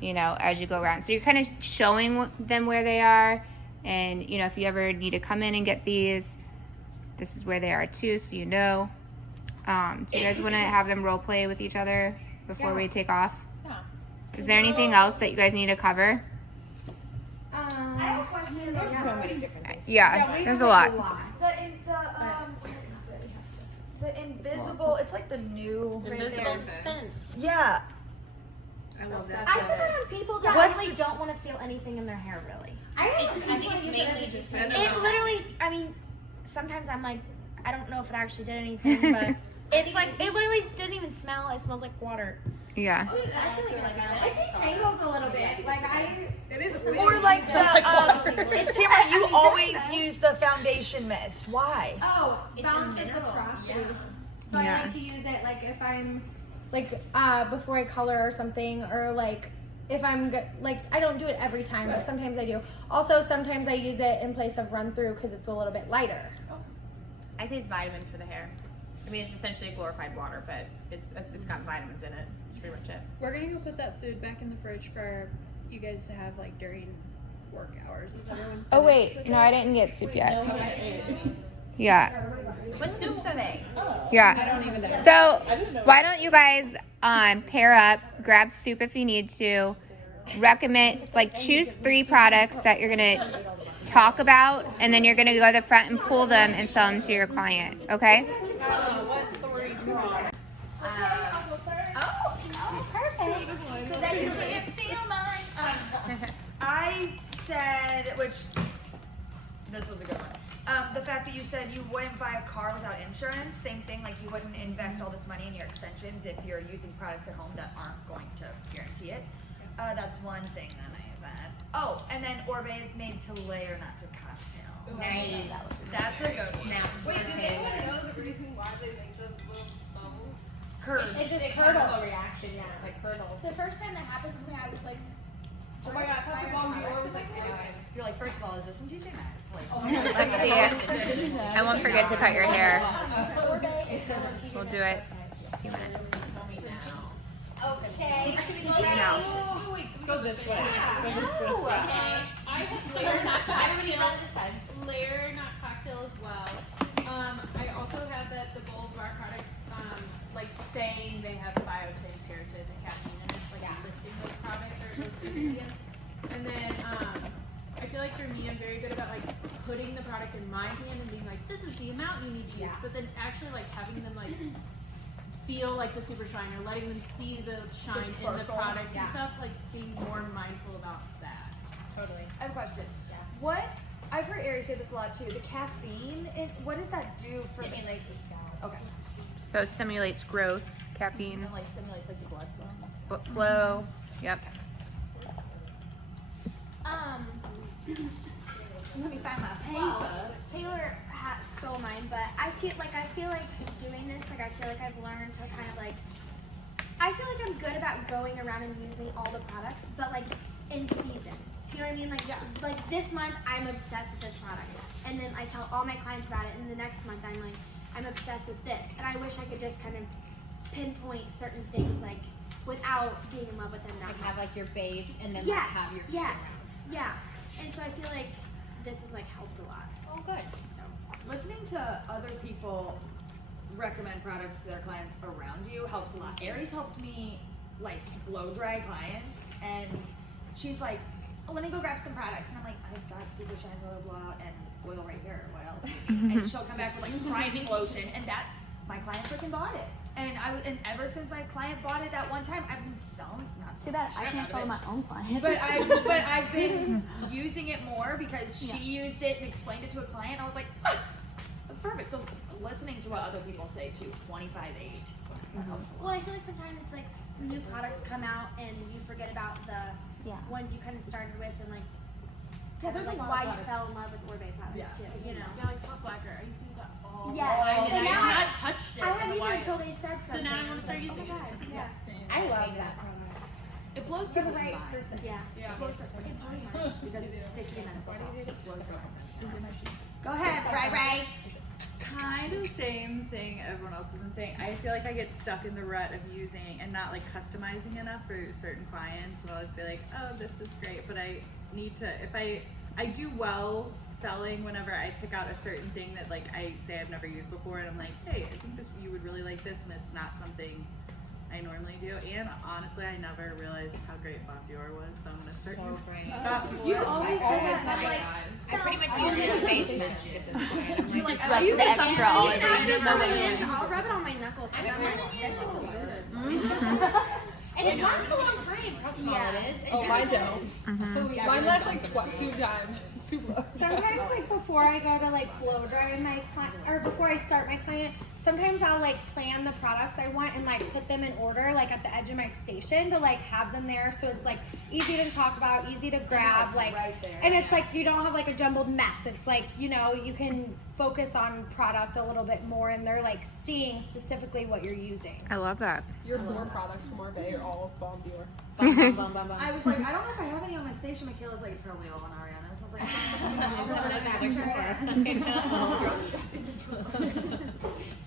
you know, as you go around. So you're kind of showing them where they are. And, you know, if you ever need to come in and get these, this is where they are too, so you know. Do you guys want to have them role play with each other before we take off? Yeah. Is there anything else that you guys need to cover? I have a question. There's so many different things. Yeah, we there's have, a like, lot. The invisible, it's like the new. Invisible dispense. Yeah. I love that. I put it on people that What's really don't want to feel anything in their hair, really. I I think it's mainly just It literally, I mean, sometimes I'm like, I don't know if it actually did anything, but it's like, it literally didn't even smell. It smells like water. Yeah. It detangles a little bit. Like It is Or like the, Tamara, you always use the foundation mist. Why? balances the porosity. So Yeah. I like to use it like if I'm like before I color or something, or like if I'm like, I don't do it every time, but sometimes I do. Also, sometimes I use it in place of run through because it's a little bit lighter. I say it's vitamins for the hair. I mean, it's essentially a glorified water, but it's got vitamins in it. That's pretty much it. We're gonna go put that food back in the fridge for you guys to have like during work hours. Is everyone Oh finished wait, with no, it? I didn't get soup yet. Yeah. What soups are they? Yeah. I don't even know. So why don't you guys pair up, grab soup if you need to, recommend, like, choose 3 products that you're gonna talk about, and then you're gonna go to the front and pull them and sell them to your client. Okay? Perfect. So that you can't steal mine. I said, which this was a good one. The fact that you said you wouldn't buy a car without insurance, same thing, like you wouldn't invest all this money in your extensions if you're using products at home that aren't going to guarantee it. That's one thing that I have had. Oh, and then Orbe is made to layer, not to cocktail. Nice. That's a good one. Snaps. Wait, does anyone know the reason why they make those little bubbles? Curd. It just Chemical curdles. reaction, yeah, like curdles. The first time that happened to me, I was like, Oh my god, I thought the bomb Dior was like You're like, first of all, is this from TJ Maxx? Like, Let's see it. I won't forget to cut your hair. We'll do it in a few minutes. okay. You know. Go this way. I have layer not cocktail as well. I also have that the Bold Bar products, like saying they have biotin, keratin, and caffeine in it, like listing those products or those ingredients. And then I feel like for me, I'm very good about like putting the product in my hand and being like, this is the amount you need to use. But then actually like having them like feel like the super shine or letting them see the shine in the product and stuff, like being more mindful about that. Totally. I have a question. What, I've heard Aries say this a lot too, the caffeine, what does that do for the... Stimulates the scalp. Okay. So it stimulates growth, caffeine, And like simulates like the blood flow. flow. Yep. Let me find my Well, Taylor stole mine, but I feel like doing this, like I feel like I've learned to kind of like, I feel like I'm good about going around and using all the products, but like in seasons. You know what I mean? Like this month I'm obsessed with this product, and then I tell all my clients about it, and the next month I'm like, I'm obsessed with this, and I wish I could just kind of pinpoint certain things like without being in love with them that Like much. have like your base and then Yes, like have your yes, yeah. And so I feel like this has like helped a lot. Oh, good. So Listening to other people recommend products to their clients around you helps a lot. Aries helped me like blow dry clients, and she's like, oh, let me go grab some products, and I'm like, I've got Super Shine Royal Blowout and oil right here. What else? And she'll come back with like priming lotion, and that my client freaking bought it. And ever since my client bought it that one time, I've been Too bad I can't sell my own clients. but I've been using it more because she used it and explained it to a client. I was like, ah, that's perfect. So listening to what other people say too, 25/8, that helps a lot. well, I feel like sometimes it's like new products come out and you forget about the ones you kind of started with, and like there's like why you fell in love with Orbe products too. You know. Yeah, like soft lacquer. I used to use that all Yes. the time, and And I now have not touched it I in haven't a either while. until they said So something. now I want to start Like, using oh my it. God, yeah. I love that product. It blows For the people's right minds. person. Yeah. Yeah. It blows my mind. Because it's sticky and it's soft. It blows my mind. Go ahead, Ray. Kind of the same thing everyone else has been saying. I feel like I get stuck in the rut of using and not like customizing enough for certain clients, and I'll just be like, oh, this is great, but I need to, if I do well selling whenever I pick out a certain thing that like I say I've never used before, and I'm like, hey, I think you would really like this, and it's not something I normally do. And honestly, I never realized how great Bob Dior was, so I'm gonna start using You always say that. I'm like, I pretty much use it as a face mask at this point. I'm like, Just rub the extra olive oil. I'll rub it on my knuckles because I'm like, that should feel good. and it lasts a long time. How small it is. Oh, mine don't. Mine lasts like 2 times. Too close. Sometimes, like, before I go to, like, blow dry my client, or before I start my client, sometimes I'll, like, plan the products I want and, like, put them in order, like, at the edge of my station to, like, have them there so it's, like, easy to talk about, easy to grab, like, right there. and it's, like, you don't have, like, a jumbled mess. It's, like, you know, you can focus on product a little bit more and they're, like, seeing specifically what you're using. I love that. Your 4 products from Orbay are all Bomb Dior. I was like, I don't know if I have any on my station. Michaela's like, it's probably all on Ariana. So I was like,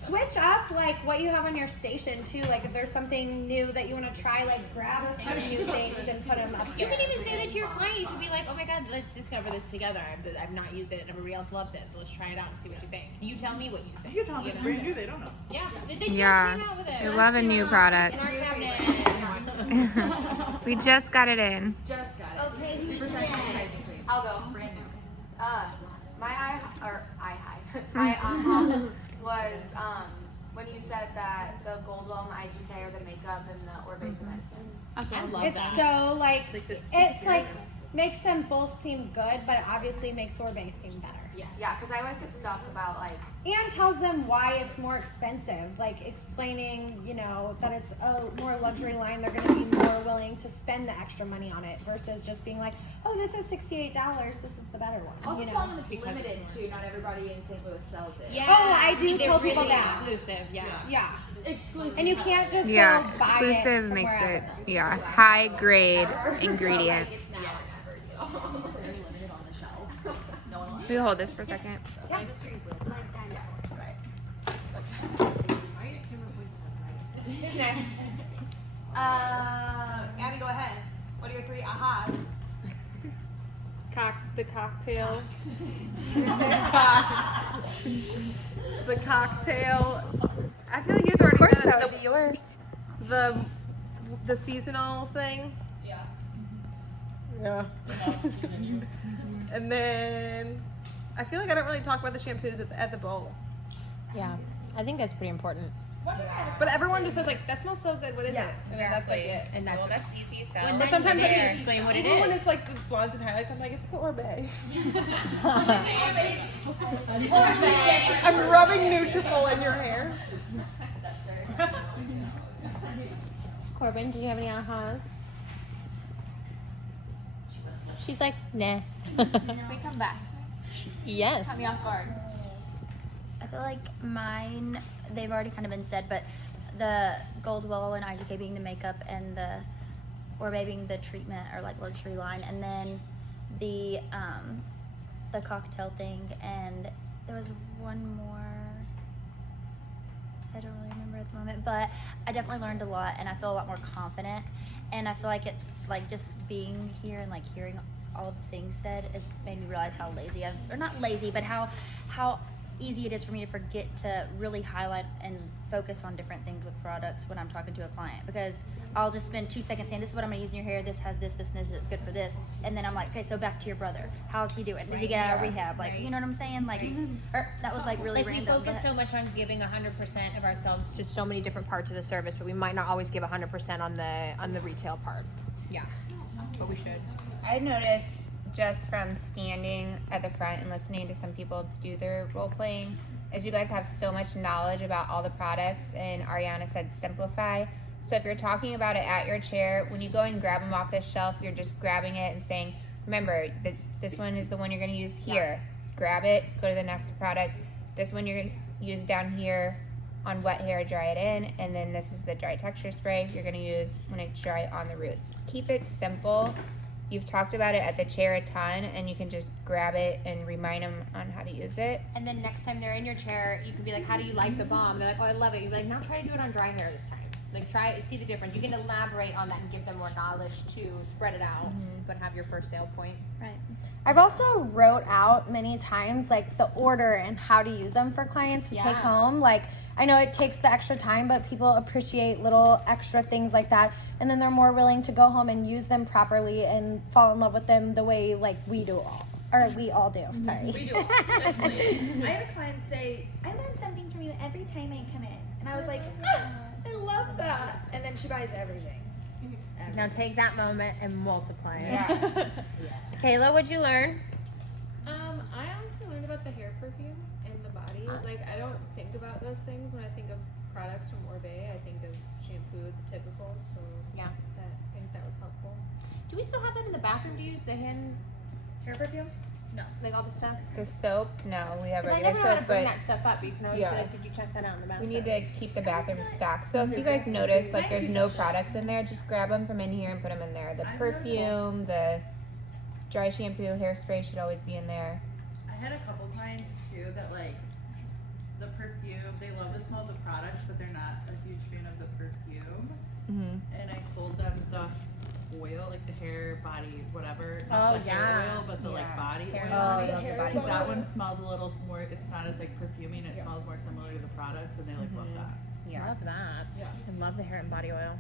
Switch up like what you have on your station too. Like if there's something new that you want to try, like grab a few new things and put them up You there. can even say that to your client. You can be like, "Oh my God, let's discover this together. I've not used it, and everybody else loves it. So let's try it out and see what you think." You tell me what you think. You tell them it's brand new, they don't know. Yeah, they just Yeah, came out with it. I love a new product. In our cabinet. We just got it in. just got it. Okay, Super shiny surprising, please. I'll go. Brand new. My my was when you said that the Goldwell and the IGK are the makeup and the Orbay the medicine. I love It's that. so like it's like makes them both seem good, but it obviously makes Orbay seem better. Yeah, because I always get stuck about like. And tells them why it's more expensive, like explaining, you know, that it's a more luxury line. They're going to be more willing to spend the extra money on it versus just being like, oh, this is $68. This is the better one. Also you know? telling them it's limited too. Not everybody in St. Louis sells it. Yeah. Oh, I do They're tell people really that. Exclusive, yeah. Yeah. Exclusive. And you can't just Yeah, go buy exclusive it from makes wherever. it, yeah, high grade ingredients. Will you hold this for a second? Who's next? Abby, go ahead. What are your 3 ahas? The cocktail. The cocktail. I feel like you already said it. would be yours. The seasonal thing. Yeah. And then I feel like I don't really talk about the shampoos at the bowl. Yeah, I think that's pretty important. But everyone just says like, that smells so good. What is it? And then that's like it. And that's that's easy sell. But sometimes I just explain what it even when is. it's like the blondes and highlights, I'm like, it's the Orbay. I'm rubbing Nutrafol in your hair. Corbin, do you have any ahas? She's like, nah. We come back. Yes. Caught me off guard. I feel like mine, they've already kind of been said, but the Goldwell and IGK being the makeup and the Orbay being the treatment or like luxury line, and then the cocktail thing, and there was one more. I don't really remember at the moment, but I definitely learned a lot, and I feel a lot more confident, and I feel like it, like just being here and like hearing all the things said has made me realize how lazy or not lazy, but how easy it is for me to forget to really highlight and focus on different things with products when I'm talking to a client, because I'll just spend 2 seconds saying, this is what I'm gonna use in your hair, this has this, and this, it's good for this, and then I'm like, okay, so back to your brother, how's he doing? Did he get out of rehab? Like, you know what I'm saying? Like, or that was like really Like we random. focus so much on giving 100% of ourselves to so many different parts of the service, but we might not always give 100% on the retail part. Yeah, but we should. I noticed just from standing at the front and listening to some people do their role playing, is you guys have so much knowledge about all the products, and Ariana said simplify. So if you're talking about it at your chair, when you go and grab them off the shelf, you're just grabbing it and saying, remember, this one is the one you're going to use here. Grab it, go to the next product. This one you're going to use down here on wet hair, dry it in, and then this is the dry texture spray you're going to use when it's dry on the roots. Keep it simple. You've talked about it at the chair a ton, and you can just grab it and remind them on how to use it. And then next time they're in your chair, you can be like, how do you like the balm? They're like, oh, I love it. You'd be like, now try to do it on dry hair this time. Like, try it, see the difference. You can elaborate on that and give them more knowledge to spread it out, but have your first sale point. Right. I've also wrote out many times like the order and how to use them for clients to take home. Like I know it takes the extra time, but people appreciate little extra things like that, and then they're more willing to go home and use them properly and fall in love with them the way like we all do. Sorry. We do. I had a client say, I learned something from you every time I come in, and I was like, I love that. And then she buys everything. Now take that moment and multiply it. Yeah. Kayla, what'd you learn? the hair perfume and the body. Like I don't think about those things when I think of products from Orbe. I think of shampoo, the typical. So yeah, I think that was helpful. Do we still have that in the bathroom? Do you use the hair perfume? No. Like all the stuff? The soap, no, we have Because I regular never know how soap, to bring but that stuff up. You can always yeah. be like, did you check that out in the we bathroom? need to keep the bathroom stocked. So if you guys notice, like there's no products in there, just grab them from in here and put them in there. The perfume, the dry shampoo, hairspray should always be in there. I had a couple clients too that like the perfume, they love the smell of the products, but they're not a huge fan of the perfume. Mm-hmm. And I sold them the oil, like the hair, body, whatever. Oh, Not the yeah. hair oil, but the like body Hair oil. Oh, I love the body Because that oil. one smells a little more, it's not as like perfuming, it smells more similar to the products, and they like love that. Yeah. Love that. Yeah. I love the hair and body oil.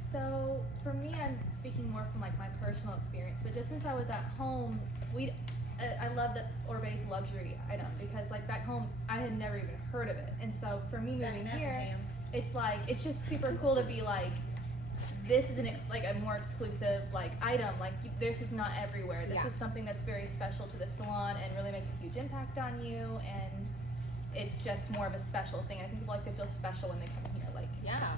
So for me, I'm speaking more from like my personal experience, but just since I was at home, I love the Orbe's luxury item because like back home, I had never even heard of it, and so for me moving here, it's like it's just super cool to be like, this is like a more exclusive like item. Like this is not everywhere. This is something that's very special to the salon and really makes a huge impact on you, and it's just more of a special thing. I think people like to feel special when they come here. Like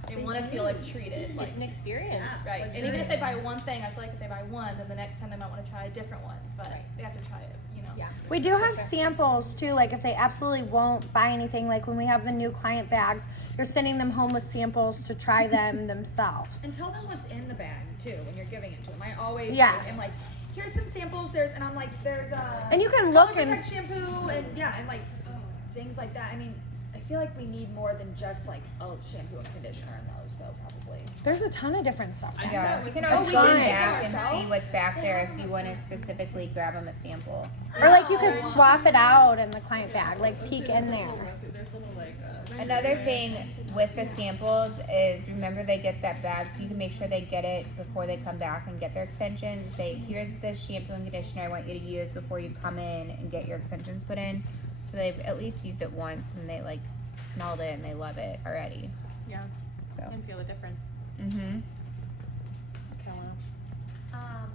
they want to feel like treated. Like It's an experience. right. And even if they buy one thing, I feel like if they buy one, then the next time they might want to try a different one. But they have to try it. You know. Yeah. We do have samples too, like if they absolutely won't buy anything, like when we have the new client bags, you're sending them home with samples to try them themselves. And tell them what's in the bag too when you're giving it to them. I always Yes. am like, here's some samples. And I'm like, there's a And you can look Color and- Protect shampoo and and like things like that. I mean, I feel like we need more than just like a shampoo and conditioner in those though, probably. There's a ton of different stuff. back Yeah, there. we can always It's go good. back and see what's back there if you want to specifically grab them a sample. Or like you could swap it out in the client bag, like peek in there. Another thing with the samples is remember they get that bag. You can make sure they get it before they come back and get their extensions. Say, here's the shampoo and conditioner I want you to use before you come in and get your extensions put in. So they've at least used it once and they like smelled it and they love it already. Yeah. So. And feel the difference. Mm-hmm.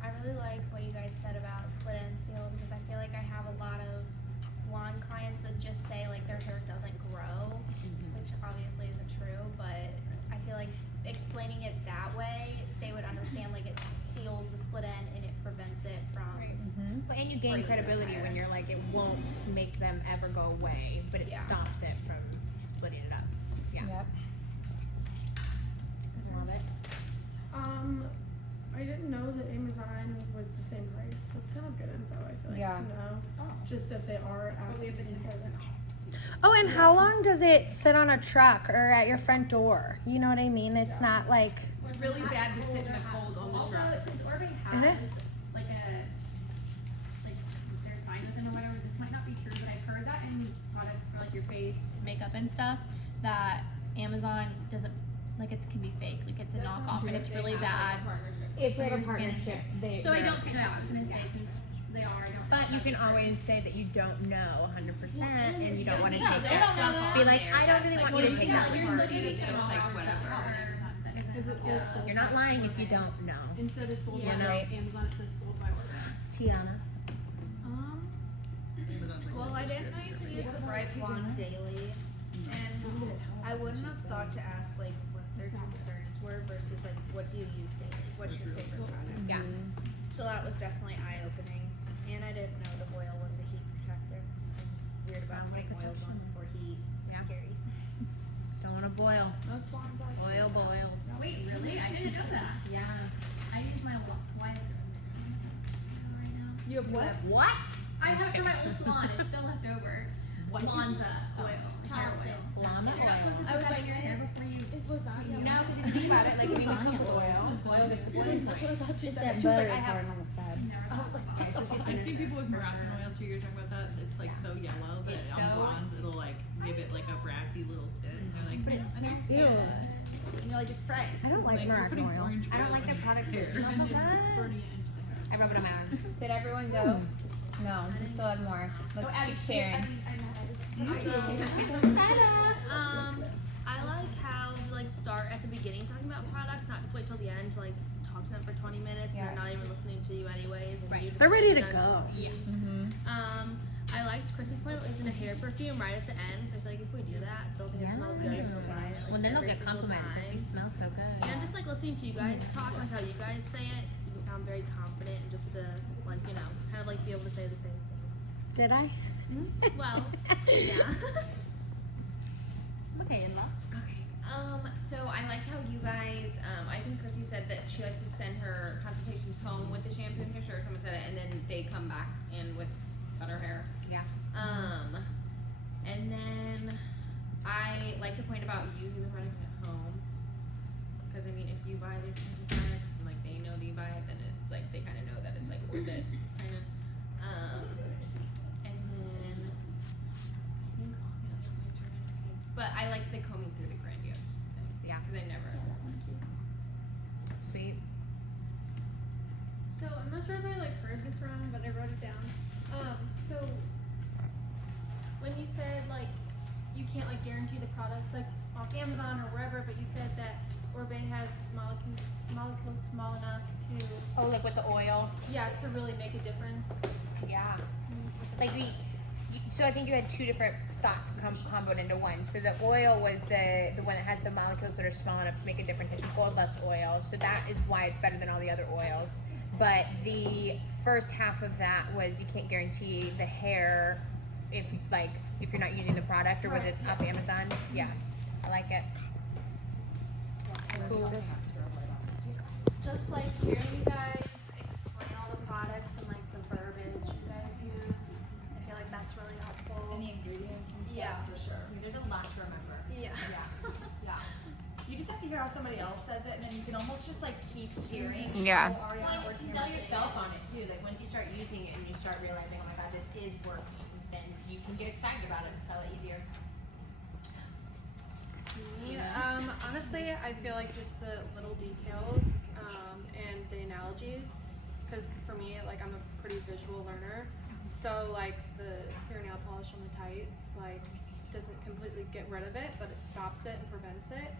I really like what you guys said about split and seal because I feel like I have a lot of blonde clients that just say like their hair doesn't grow, which obviously isn't true, but I feel like explaining it that way, they would understand like it seals the split end and it prevents it from Well, and you gain breaking credibility their when you're like, it won't make them ever go away, but it stops it from splitting it up. Yeah. Yep. Love it. I didn't know that Amazon was the same price. That's kind of good info, I feel like, to know. Just that they are at we have the 10% Oh, and how long does it sit on a truck or at your front door? You know what I mean? It's not like. It's really bad to sit in the cold on the truck. Also, since Orbe It has is. like their sign with it or whatever, this might not be true, but I've heard that in products for like your face makeup and stuff, that Amazon doesn't like it can be fake, like it's a knockoff and it's really bad. If for they have a your skin. partnership, they. So I don't think I was gonna say since they are. I don't But think you can that's true. always say that you don't know 100% and you don't want to Yeah, take there's that. stuff Be on like, there I don't that's really like, want you to well, take yeah, that. you're so it's just like whatever. You're not lying if you don't know. Instead of sold Yeah. by Right. Amazon, it says sold by Orbe. Tiana. Well, I didn't know you could use the Bright Blonde daily, and I wouldn't have thought to ask like what their concerns were versus like what do you use daily? What's your favorite product? Yeah. So that was definitely eye opening, and I didn't know the oil was a heat protector. 'Cause I'm weird about putting oils on before heat. Yeah. Scary. Don't want to boil. Most blondes are. Boils. Wait, really? I didn't know that. Yeah. I use my wife right now. You have what? What? I have it for my old salon. It's still left over. What is Lanza oil. Hair oil. Llama You're not supposed to oil. put that in your hair before you. Is lasagna? No, because if you think about it, like we become oil. Oil gets That's what I thought she said. That She was butter like, I is have. hard on the side. I was like, what the fuck? I've seen people with Moroccan oil too. You're talking about that. It's like so yellow, but It's on so- blondes it'll like give it like a brassy little tint. They're like, But it I don't smells see Ew. it. And you're like, it's fried. I don't like We're Moroccan putting oil. orange I don't oil like in the your products hair. that smell so bad. I rub it on my arms. Did everyone go? No, we still have more. Let's keep sharing. I like how you like start at the beginning talking about products, not just wait till the end to like talk content for 20 minutes and they're not even listening to you anyways. And you just They're ready to guys- go. Yeah. I liked Chrissy's point isn't a hair perfume right at the end. So I feel like if we do that, they'll think it smells good. Well, then they'll get compliments if you smell so good. And just like listening to you guys talk, like how you guys say it, you sound very confident and just to like, you know, kind of like be able to say the same things. Did I? Well, yeah. Okay, Emma. So I liked how you guys, I think Chrissy said that she likes to send her consultations home with the shampoo and conditioner, someone said it, and then they come back in with better hair. Yeah. And then I like the point about using the product at home, because I mean, if you buy these kinds of products and like they know that you buy it, then it's like they kind of know that it's like worth it, kind of. And then I think all the other points are okay. But I like the combing through the grandiose thing. Yeah, because I never want to. Sweet. So I'm not sure if I like heard this wrong, but I wrote it down. So when you said like you can't like guarantee the products like off Amazon or wherever, but you said that Oribe has molecules small enough to like with the oil. Yeah, to really make a difference. Yeah. Like so I think you had two different thoughts comboed into one. So the oil was the one that has the molecules that are small enough to make a difference. It's Gold Lust oil. So that is why it's better than all the other oils. But the first half of that was you can't guarantee the hair if you're not using the product, or was it off Amazon? Yeah. I like it. Cool. Just like hearing you guys explain all the products and like the verbiage you guys use, I feel like that's really helpful. And the ingredients and stuff, Yeah. for sure. There's a lot to remember. Yeah. Yeah. You just have to hear how somebody else says it, and then you can almost just like keep hearing. Yeah. how Ariana Well, or once you Tamara sell say yourself it. on it too, like once you start using it and you start realizing, oh my god, this is working, then you can get excited about it and sell it easier. Honestly, I feel like just the little details and the analogies, because for me, like I'm a pretty visual learner, so like the clear nail polish on the tights, like doesn't completely get rid of it, but it stops it and prevents it.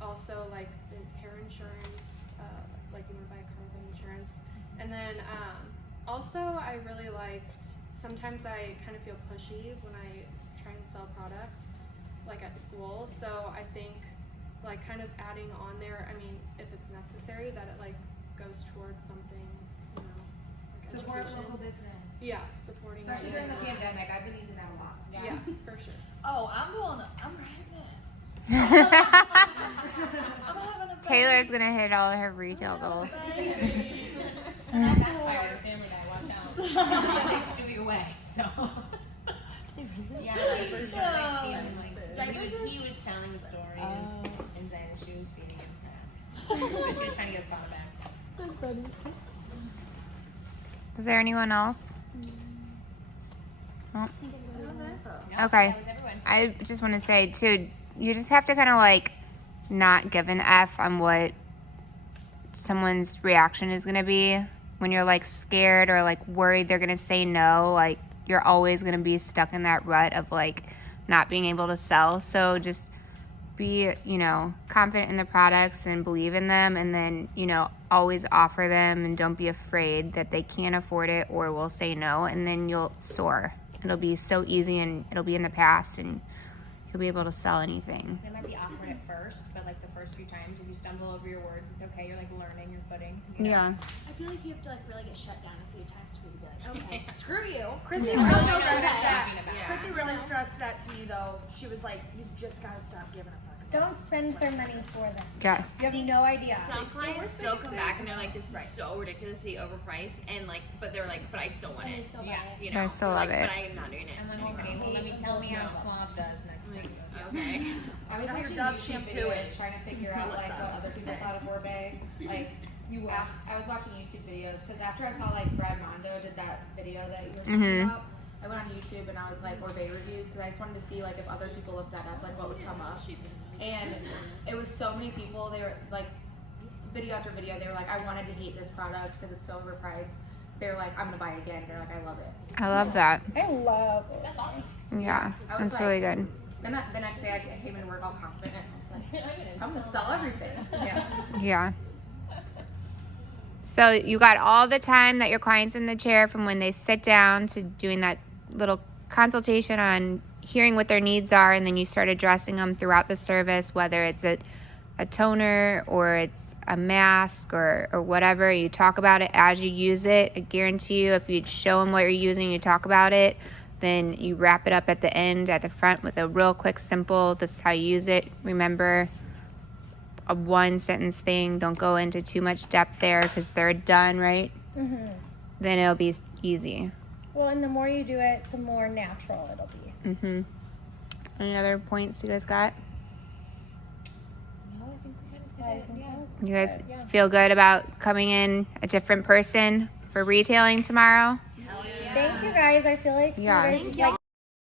Also, like the hair insurance, like you want to buy a car with insurance, and then also I really liked. Sometimes I kind of feel pushy when I try and sell product, like at school. So I think like kind of adding on there, I mean, if it's necessary, that it like goes towards something, you know, like Support education. local business. Yeah, supporting. Especially during the local. pandemic, I've been using that a lot. Yeah, for sure. Oh, I'm right Taylor's gonna hit all her retail goals. That backfired, Family Guy, watch out. Take Stewie away, so. Yeah, diapers are like feeling like he was telling stories and saying that she was feeding him crap. But she was trying to get his father back. That's funny. Is there anyone else? Oh. No, Okay. that was everyone. I just want to say too, you just have to kind of like not give an F on what someone's reaction is gonna be when you're like scared or like worried they're gonna say no. Like you're always gonna be stuck in that rut of like not being able to sell. So just be, you know, confident in the products and believe in them, and then, you know, always offer them and don't be afraid that they can't afford it or will say no, and then you'll soar. It'll be so easy and it'll be in the past and you'll be able to sell anything. It might be awkward at first, but like the first few times, if you stumble over your words, it's okay. You're like learning your footing. You know? Yeah. I feel like you have to like really get shut down a few times for you to be like, okay, screw you. Chrissy Yeah. really No, stressed no, that. no. Yeah. Chrissy really stressed that to me though. She was like, "You've just got to stop giving a fuck." Don't spend their money for them. Yes. You have no idea. Some clients still come back and they're like, "This is so ridiculously overpriced," and like, but they're like, "But I still want it." Yeah. You know, I still like, love it. But I am not doing it. I'm like, okay, well, tell me how Suave does next week. Okay. I was How your watching Dove YouTube shampoo videos is. trying to figure out like what other people thought of Oribe. Like I was watching YouTube videos because after I saw like Brad Mondo did that video that you were talking about, I went on YouTube and I was like Oribe reviews because I just wanted to see like if other people looked that up, like what would come up. And it was so many people. They were like video after video. They were like, I wanted to hate this product because it's so overpriced. They're like, I'm gonna buy it again. They're like, I love it. I love that. I love it. That's awesome. Yeah, I was that's like- really good. Then the next day I came into work all confident. I was like, I'm gonna sell everything. Yeah. Yeah. So you got all the time that your client's in the chair from when they sit down to doing that little consultation on hearing what their needs are, and then you start addressing them throughout the service, whether it's a toner or it's a mask or whatever. You talk about it as you use it. I guarantee you, if you show them what you're using, you talk about it, then you wrap it up at the end, at the front with a real quick, simple, this is how you use it. Remember, a one sentence thing. Don't go into too much depth there because they're done, right? Mhm. Then it'll be easy. Well, and the more you do it, the more natural it'll be. Mm-hmm. Any other points you guys got? No, I think we kind of said it. Yeah. You guys feel good about coming in a different person for retailing tomorrow? Thank you guys. I feel like Yeah. you guys like